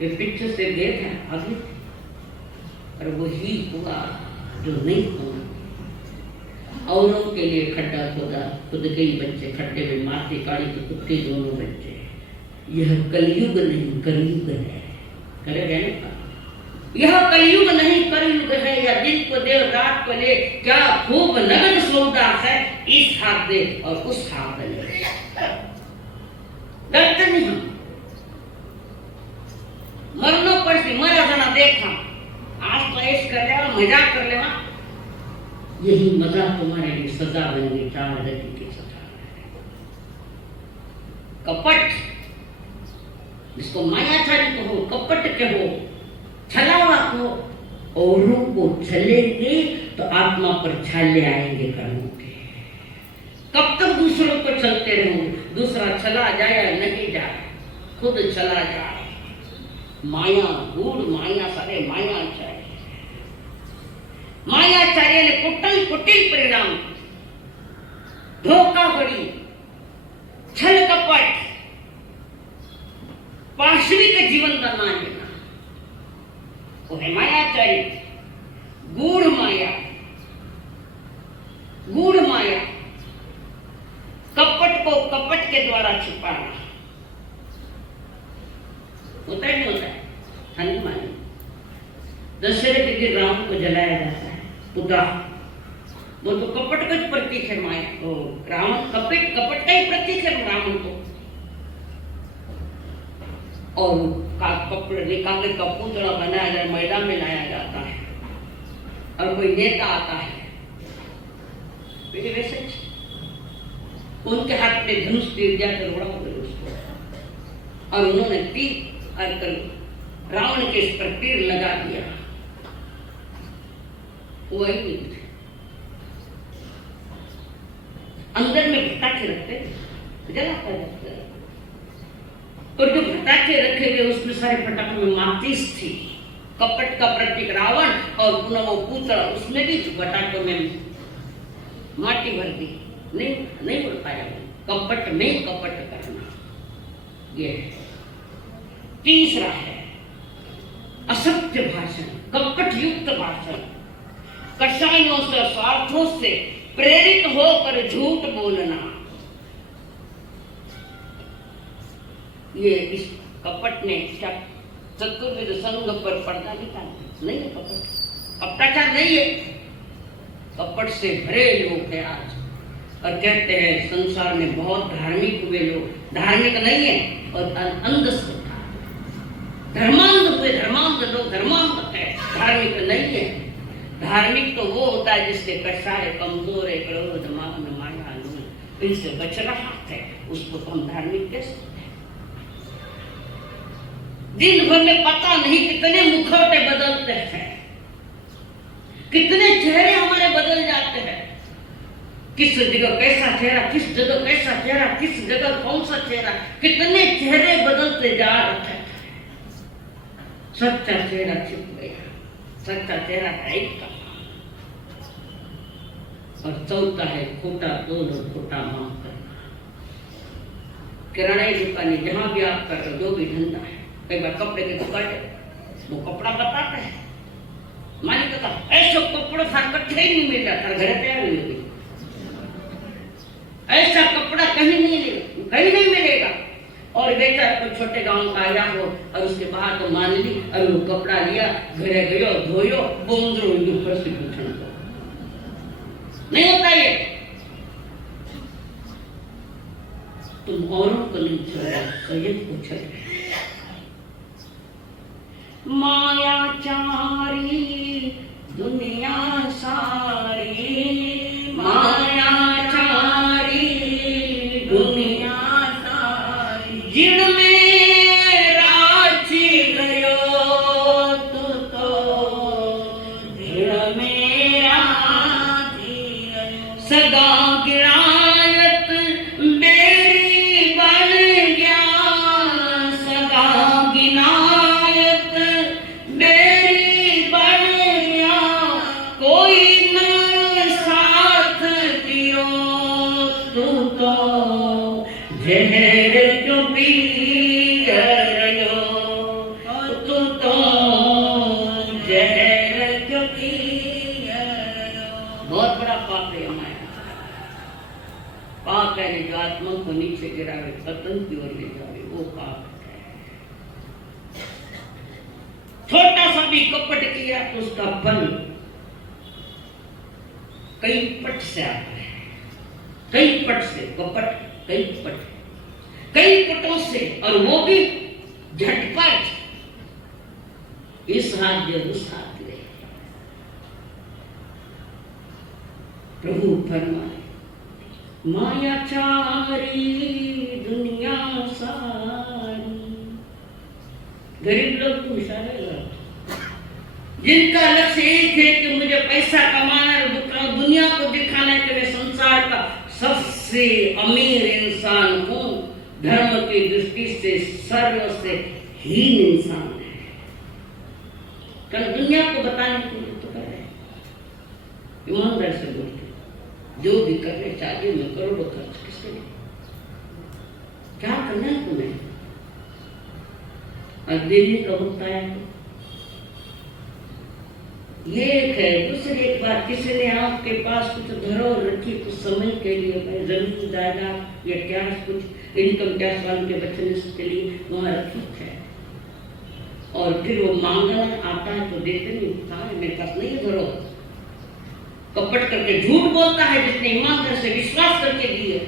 थे? पीछे से गए थे, आगे थे, और वही हुआ जो नहीं होना। औरों के लिए खड्डा खोदा, खुद के ही बच्चे खड्डे में मारते, काली के कुत्ते दोनों बच्चे। यह कलयुग नहीं कलयुग है, करेगा ना? यह कलयुग नहीं कलयुग है, या दिन को देव रात को ले, क्या खूब नगद सौदा है, इस हाथ दे और उस हाथ ले। डरते नहीं हम, मरनो पर से मरा जाना देखा, आज तो ऐश कर लेवा, मजाक कर लेवा, यही मजाक तुम्हारे लिए सजा बन गई, चार गति की सजा। कपट, जिसको मायाचारी कहो, कपट कहो, छलावा को, औरों को छलेंगे तो आत्मा पर छाले आएंगे कर्मों के। कब तक दूसरों को चलते रहोगे? दूसरा चला जाए या नहीं जाए, खुद चला जाए। माया, गूढ़ माया, सारे मायाचार्य, मायाचार्य ने कुटिल कुटिल परिणाम, धोखाधड़ी, छल कपट, पार्श्विक जीवन का नाम लेना, वो है मायाचारी। गूढ़ माया, गूढ़ माया, कपट को कपट के द्वारा छिपाना। होता है नहीं होता है? हानि मानी। दशहरे के दिन राम को जलाया जाता है, पुतला, वो तो कपट का प्रतीक है माया, तो रावण कपट का ही प्रतीक है रावण को। और कपड़े कागज का पुतला बनाया जाए, मैदान में लाया जाता है, और कोई नेता आता है, वैसे उनके हाथ में धनुष तीर जाकर उड़ा उसको, और उन्होंने तीर कर रावण के इस पर तीर लगा दिया। वही अंदर में पटाखे रखते, जलाता जाता है, और जो पटाखे रखे गए उसमें सारे पटाखों में माचिस थी। कपट का प्रतीक रावण, और पुनः वो पुतला, उसमें भी पटाखों में माटी भर दी। नहीं बोल पाया, कपट में कपट करना। ये तीसरा है असत्य भाषण, कपट युक्त भाषण, कषायों से, स्वार्थों से प्रेरित होकर झूठ बोलना। ये इस कपट ने क्या चतुर्विध संघ पर पर्दा निकाला? नहीं है कपट, कपटाचार नहीं है, कपट से भरे लोग हैं आज। और कहते हैं संसार में बहुत धार्मिक हुए लोग, धार्मिक नहीं है, और अंधश्रद्धा, धर्मांध हुए, धर्मांध लोग धर्मांध है, धार्मिक नहीं है। धार्मिक तो वो होता है जिसके कषाय कमजोर है, क्रोध मान माया लोभ, इनसे बच रहा है, उसको तो हम धार्मिक कह सकते हैं। दिन भर में पता नहीं कितने मुखौटे बदलते हैं, कितने चेहरे हमारे बदल जाते हैं, किस जगह कैसा चेहरा, किस जगह कैसा चेहरा, किस जगह कौन सा चेहरा, कितने चेहरे बदलते जा रहे हैं। सच्चा चेहरा छिप गया, सच्चा चेहरा है का। और चौथा है खोटा तोल और खोटा माफ करना। किराना दुकानी जहां भी आप कर रहे, जो भी धंधा है, कई बार कपड़े की दुकान है, वो कपड़ा बताता है, मालिक कहता ऐसा कपड़ा कट्ठे ही नहीं मिल रहा, घर तैयार हुई होगी, ऐसा कपड़ा कहीं नहीं मिलेगा। और बेटा कोई छोटे गांव का आया हो और उसके बाद तो मान ली, और वो कपड़ा लिया, घरे गयो, धोयो, बोंदरो ऊपर से पूछना तो नहीं होता ये। तुम औरों को नहीं छोड़ा, सैयद को छोड़ा। मायाचारी दुनिया सारी, मायाचारी दुनिया सारी, जिनमें राची गयो तो जिन में राची गयो, सदा गिरायत बेरी बन गया, सदा गिनायत बेरी बन गया, कोई न तो जहर क्यों पी रहो, तू तो जहर क्यों पी रहो। बहुत बड़ा पाप है माया। पाप है जो आत्मा को नीचे गिरावे, पतन की ओर ले जावे, वो पाप है। छोटा सा भी कपट किया तो उसका फल कई पट से आता है, कई पट से कपट, कई पट, कई पटों से, और वो भी झटपट, इस हाथ दे उस हाथ ले। प्रभु फरमाए माया चारी दुनिया सारी। गरीब लोग तो इशारे करते, जिनका लक्ष्य एक है कि मुझे पैसा कमाना और दुनिया को दिखाने के लिए संसार का सबसे अमीर इंसान हूं, धर्म की दृष्टि से सर्व से हीन इंसान है। कारण दुनिया को बताने के लिए तो कर रहे, ईमानदार से बोलते, जो भी करने चाहिए मैं करोड़ों खर्च किसके लिए, क्या करना है तुम्हें, और देने का होता है तो ये एक है। दूसरी एक बात, किसी ने आपके पास कुछ धरोहर रखी कुछ समय के लिए, जमीन जायदाद या क्या कुछ इनकम टैक्स वालों के बचने के लिए वहां रखी है, और फिर वो मांगने आता है तो देते नहीं, कहा मेरे पास नहीं है धरोहर। कपट करके झूठ बोलता है, जिसने ईमानदार से विश्वास करके दी है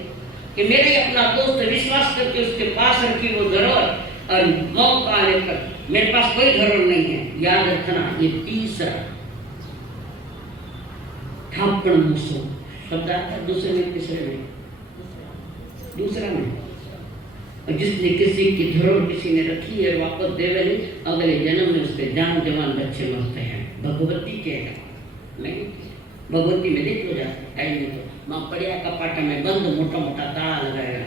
कि मेरे अपना दोस्त विश्वास करके उसके पास रखी वो धरोहर, और मौका आने पर मेरे पास कोई धरोहर नहीं है। याद रखना, ये तीसरा ठापण मुसो शब्द आता है, दूसरे में तीसरे में, दूसरा में। और जिसने किसी की धरोहर किसी ने रखी है वापस देवे नहीं, अगले जन्म में उसके जान जवान बच्चे मरते हैं। भगवती कहेगा नहीं, भगवती में देख हो जाता टाइम में तो माँ पड़िया कपाटा में बंद मोटा मोटा ताला लगाएगा,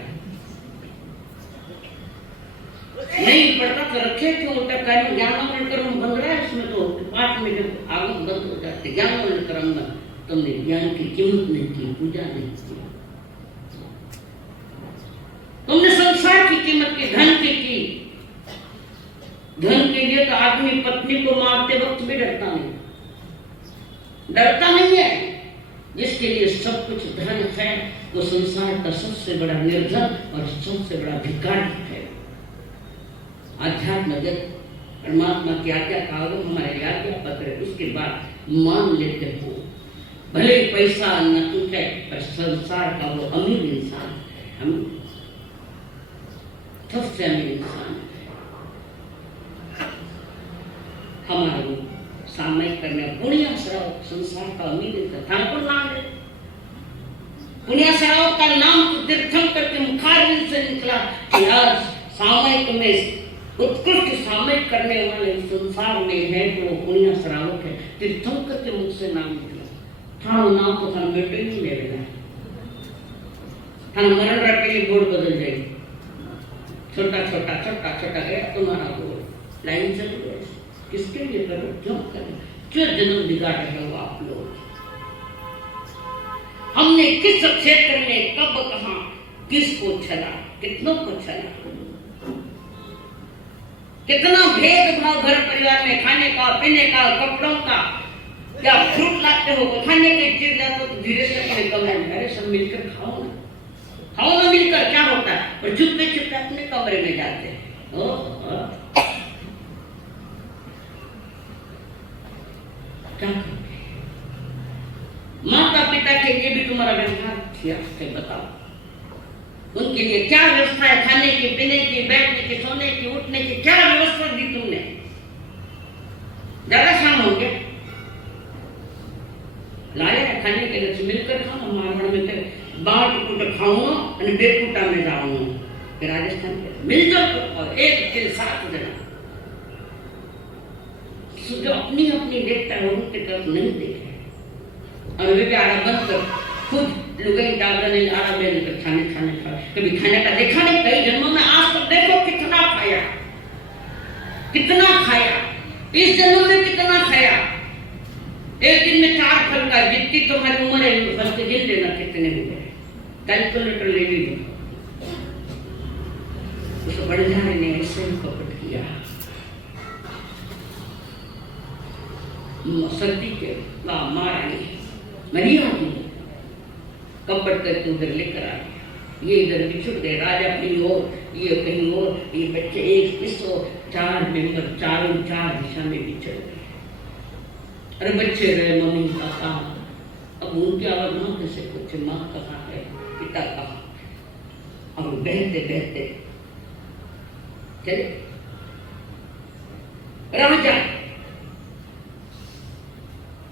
नहीं पड़ता तो रखे क्यों कार्य ज्ञान कर्म बंद रहा है उसमें, तो पाठ में जब आगम बंद हो जाते ज्ञान कर्म में, तुमने ज्ञान की कीमत नहीं की, पूजा नहीं की, तुमने संसार की कीमत की, धन की। धन के लिए तो आदमी पत्नी को मारते वक्त भी डरता नहीं है। जिसके लिए सब कुछ धन है वो संसार का सबसे बड़ा निर्धन और सबसे बड़ा भिखारी है। आध्यात्म जगत परमात्मा की आज्ञा का हमारे लिए आज्ञा पत्र, उसके बाद मान लेते हो भले पैसा नहीं है पर संसार का वो अमीर इंसान है, हम सबसे अमीर इंसान है। हमारा वो सामयिक करने पुण्य सराव संसार का अमीर इंसान, ठाकुर नाम है पुण्य सराव का नाम तीर्थंकर के मुखारविंद से निकला कि आज सामयिक में उत्कृष्ट सामयिक करने वाले संसार में है तो वो पुण्य सरावक है। तीर्थंकर के मुख से नाम निकला, थानो नाम तो थानो बेटे ही नहीं लेगा, थानो मरण रखे ये बोर्ड बदल जाएगी, छोटा छोटा छोटा छोटा गया तुम्हारा बोर्ड, लाइन चल गया। किसके लिए करो, क्यों करो, क्यों जन्म बिगाड़ रहे हो आप लोग। हमने किस क्षेत्र में कब कहा किसको छला, कितनों को छला, कितना भेदभाव घर परिवार में, खाने का पीने का कपड़ों का, क्या फ्रूट लाते हो खाने की चीज लाते हो तो धीरे से अपने कमरे में, अरे सब मिलकर खाओ ना मिलकर, क्या होता है, और चुपके चुपके अपने कमरे में जाते हैं। क्या माता पिता के लिए भी तुम्हारा व्यवहार बताओ, उनके लिए क्या व्यवस्था है, खाने की पीने की बैठने की सोने की उठने की क्या व्यवस्था दी तुमने। ज्यादा शाम हो गया लाया खाने के लिए मिलकर खाओ, हमारे में तो बांट कुट खाऊंगा और बेकुटा में जाऊंगा, फिर राजस्थान के मिलकर और एक के साथ देना, जो अपनी अपनी देखता है उनके तरफ नहीं देखे, और वे भी आड़ा बंद कर खुद लुगाई डाल नहीं आड़ा बंद कर खाने खा, कभी खाने का देखा नहीं कई जन्मों में, आज तक देखो कितना खाया, इस जन्म में कितना खाया। एक दिन में 4 फल का, जितनी तुम्हारी उम्र है फल के गिन लेना कितने हुए, कैलकुलेटर ले लीजिए। उस बड़जारे ने ऐसे ही कपट किया। सर्दी के महारानी मरिया की कपट करके उधर लेकर आ गया। ये इधर बिछुड़ गए, राजा कहीं और, ये कहीं और, ये बच्चे एक इस चार मेंबर चारों चार दिशा में बिछड़ गए। अरे बच्चे रहे मम्मी पापा, अब उनकी आवाज ना कैसे पूछे माँ कहाँ है, पिता कहाँ। और बहते बहते चले। राजा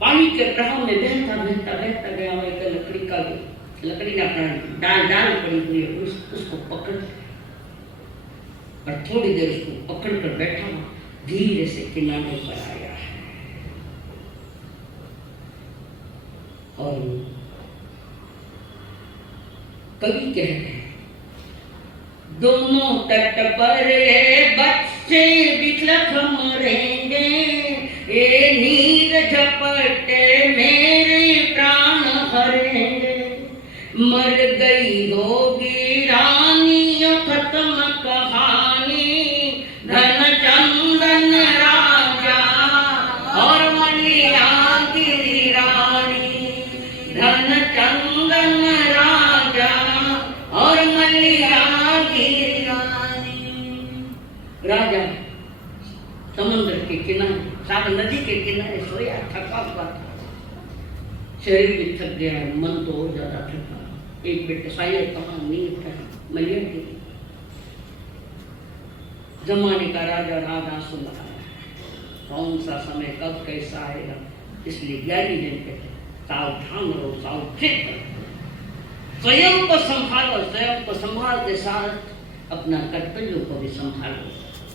पानी के प्रवाह में बहता बहता बहता गया। एक लकड़ी का डाल पड़ी हुई है, उसको पकड़ और थोड़ी देर उसको पकड़ कर बैठा, धीरे से किनारे पर आया है। और कवि कहते हैं, दोनों तट पर बच्चे बिलख मरेंगे, ये नीर झपटे मेरे प्राण हरेंगे। मर गई होगी रानी खत्म कहानी, धन चंदन राजा और मलिया गिरी रानी। धन चंदन राजा और मलिया गिरी रानी। राजा समुद्र के किनारे, सागर नदी के किनारे सोया, थका हुआ था। शरीर भी थक गया, मन तो और ज्यादा थका। एक बेटे शायद कहाँ नींद था, मलिया गिरी। जमाने का राजा राजा सुन रहा है, कौन सा समय कब कैसा आएगा, इसलिए ज्ञानी जन कहते सावधान रहो, सावचेत रहो, स्वयं को संभालो, स्वयं को संभाल के साथ अपना कर्तव्यों को भी संभालो,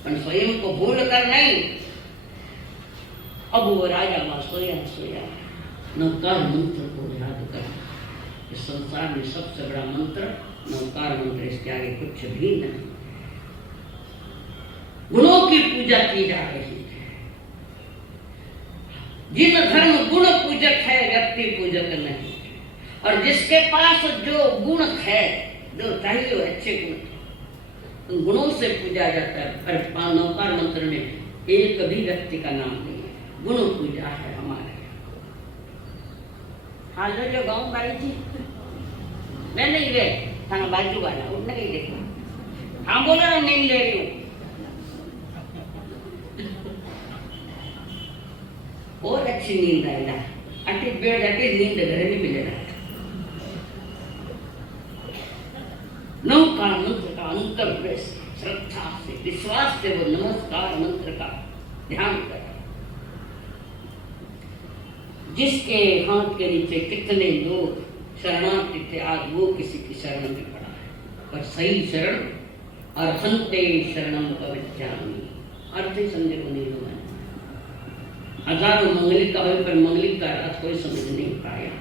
पर स्वयं को भूल कर नहीं। अब वो राजा वहां सोया सोया नवकार मंत्र को याद कर। इस संसार में सबसे बड़ा मंत्र नवकार मंत्र, इसके आगे कुछ भी नहीं। गुणों की पूजा की जा रही है। जिन धर्म गुण पूजक है, व्यक्ति पूजक नहीं। और जिसके पास जो गुण है, जो चाहिए अच्छे गुण, उन गुणों से पूजा जाता है। पर नवकार मंत्र में एक भी व्यक्ति का नाम नहीं है, गुण पूजा है हमारे। हाँ जो गाँव बाई थी, मैं नहीं गए, थाना बाजू वाला उठने नहीं देखा। हाँ बोला ना, नींद ले रही हूँ। और अच्छी नींद आएगा, अटी बेड अटी नींद घर में मिलेगा। नवकार मंत्र का अंतर श्रद्धा से, विश्वास से वो नमस्कार मंत्र का ध्यान करें। जिसके हाथ के नीचे कितने लोग शरणार्थी थे, आज वो किसी की शरण में पड़ा है। पर सही शरण और हंते शरणम कवचामी, अर्थ ही समझे को नहीं हुआ। हजारों मंगलिक का हो, पर मंगलिक का अर्थ कोई समझ नहीं पाया।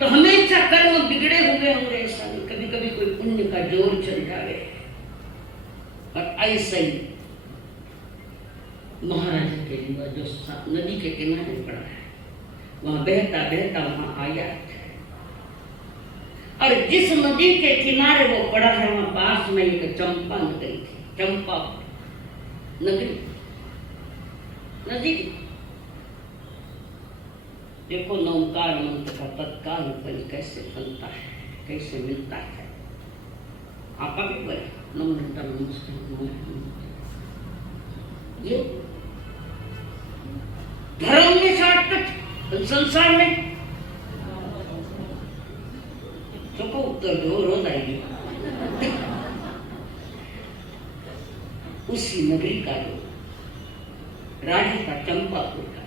तो हमेशा कर्म बिगड़े हुए होंगे, ऐसा नहीं। कभी कभी कोई पुण्य का जोर चल जाए। और ऐसा ही महाराजा के लिए जो नदी के किनारे पड़ा है, वहां बहता बहता वहां आया। और जिस नदी के किनारे वो पड़ा है, वहां पास में एक चंपा नगरी थी। चंपा नगरी, नदी। देखो नवकार मंत्र का तत्काल फल कैसे बनता है, कैसे मिलता है। आपका भी बोले नमस्कार नमस्कार। ये धर्म में शॉर्टकट, संसार में सबको उत्तर दो, रोज आएगी। उसी नगरी का जो राजा का चंपापुर का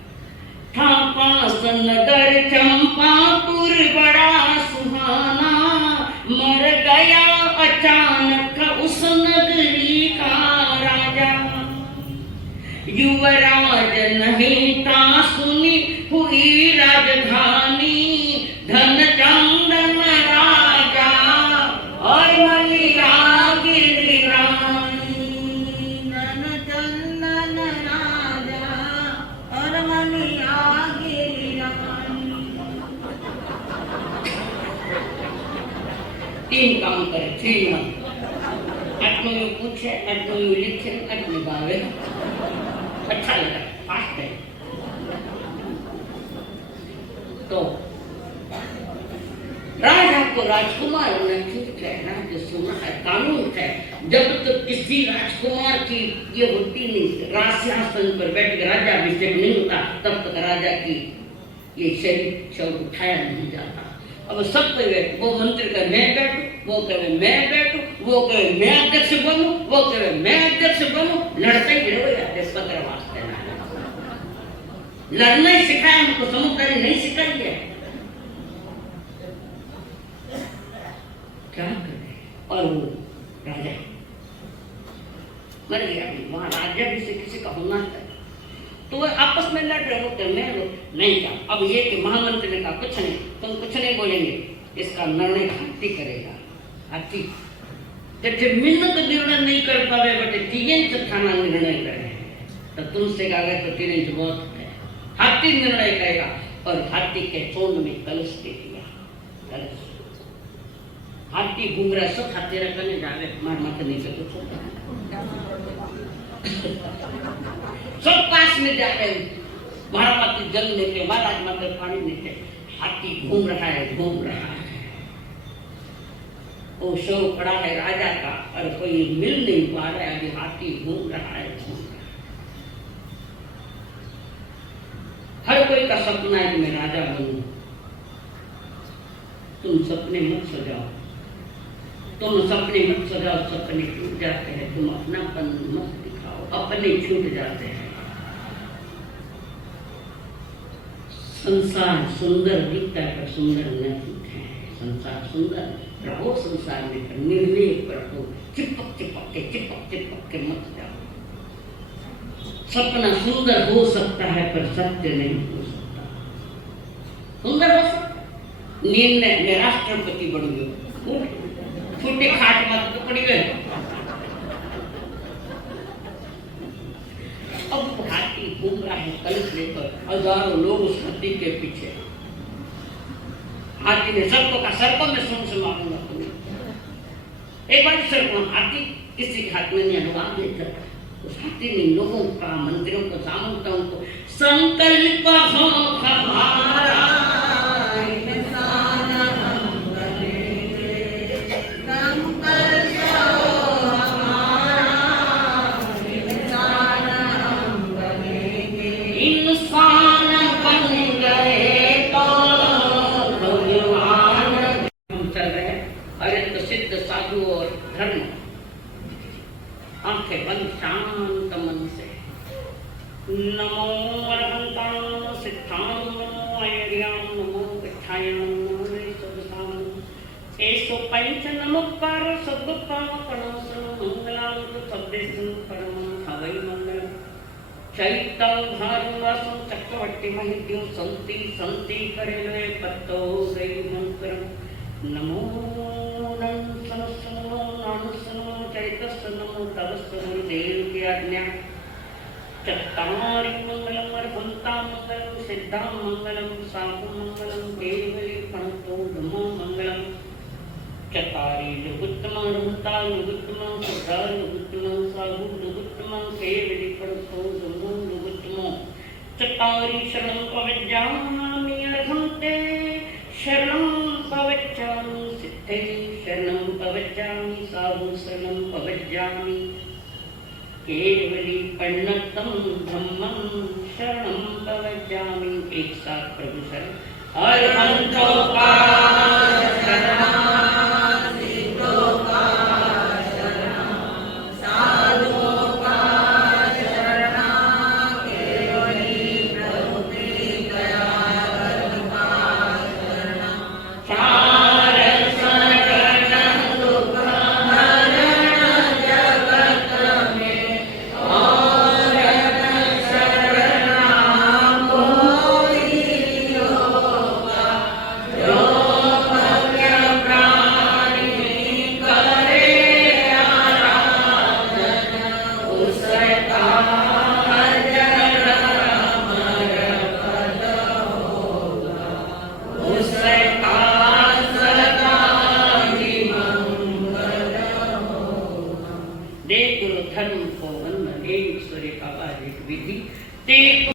था, पास नगर चंपापुर बड़ा सुहाना। मर गया अचानक उस नगरी का राजा। युवराज नहीं था सुनी हुई राजधानी। धन चंदन राजा और मलिया गिरी रानी। धन चंदन राजा और मलिया गिरी रानी। तीन काम करे, 3 मंथ। आत्मा में पूछे, आत्मा में लिखे, आत्मा भावे, अच्छा लगा, फास्ट है। तो राजा को राजकुमार ने ठीक है ना, जो सुना है कानून है, जब तक किसी राजकुमार की ये होती नहीं, राजसिंहासन पर बैठ के राजा अभिषेक नहीं होता, तब तक राजा की ये शरीर उठाया नहीं जाता। अब सब कहे वो मंत्री कहे मैं बैठू, वो कहे मैं बैठू, वो कहे मैं अध्यक्ष बनूं, वो कहे मैं अध्यक्ष बनूं, लड़ते ही रहो यार, पत्र वास्ते ना लड़ना ही सिखाया हमको, समझदारी नहीं सिखाई है। क्या करे? और वो राजा मर गया, वहां राज्य भी से किसी का होना है, तो वो आपस में लड़ रहे होते, मैं नहीं क्या। अब ये कि महामंत्री ने कहा कुछ नहीं, तुम कुछ नहीं बोलेंगे, इसका निर्णय हाथी करेगा। हाथी जब मिन्नत निर्णय नहीं कर पावे बटे 3 इंच थाना निर्णय करे, तो तुमसे कागज तो 3 इंच बहुत है, हाथी निर्णय करेगा। और हाथी के चोंद में कलश दे दिया, कलश। हाथी घूम रहा, सब हाथी रखने जा रहे, मार माथे नीचे तो सब पास में जा रहे, महाराज जल लेके, महाराज माते पानी लेके, हाथी घूम रहा है, घूम रहा है। वो शव पड़ा है राजा का, और कोई मिल नहीं पा रहा है, अभी हाथी घूम रहा है, घूम रहा है। हर कोई का सपना है कि मैं राजा बनूं। तुम सपने मत सजाओ, तुम सपने मत सजाओ, सपने टूट जाते हैं। तुम अपनापन मत दिखाओ, अपने छूट जाते हैं। संसार सुंदर दिखता है पर सुंदर न दिखता है। संसार सुंदर रहो, संसार में निर्लेप रहो, चिपक के मत जाओ। सपना सुंदर हो सकता है पर सत्य नहीं हो सकता। सुंदर हो सकता, नींद में राष्ट्रपति बन गए, फूटे खाट मत तो पड़ी गए। अब हाथी घूम रहा है कलश लेकर, हजारों लोग उस हाथी के पीछे। हाथी ने सबको का सर्पों में सुन से मारूंगा तुम्हें। एक बार सर्पों हाथी किसी के हाथ में नहीं, अनुवाद लेकर उस हाथी ने लोगों का, मंत्रियों को, सामंतों को, संकल्प हो हमारा धर्म, आंखें बंद शांत मन से नमो अरहंतां सिद्धां नमो अयर्यां नमो गच्छायां नमो सदसां एसो पंच नमोकार सद्गुप्तापणस मंगलांत सद्देशं परमं हवै मंगलम् चैतं भारुवासं चक्रवर्ती महिद्यो संति संति करेले पत्तो गै मंत्रम् नमो चैतस्नमो तवस्व देव की आज्ञा चत्तारि मंगलम अर्भंता मंगलम सिद्धा मंगलम साहु मंगलम केवली प्रणतो धमो मंगलम चत्तारि लघुत्तम अर्भंता लघुत्तम सिद्धा लघुत्तम साहु लघुत्तम केवली प्रणतो धमो लघुत्तम चत्तारि शरणं पवज्जामि अर्भंते शरणं पवज्जामि सिद्धे शरणं पवज्जामि साहु शरणं पवज्जामि केवली पन्नतं धम्मं शरणं पवज्जामि। एक साथ प्रभु शरण अर्हंतो का शरणं सिद्धो का शरणं साधु का शरणं केवली प्रभु की दया का शरणं चार शरणं दुख हरण जगत में और शरणं कोई होगा जो ते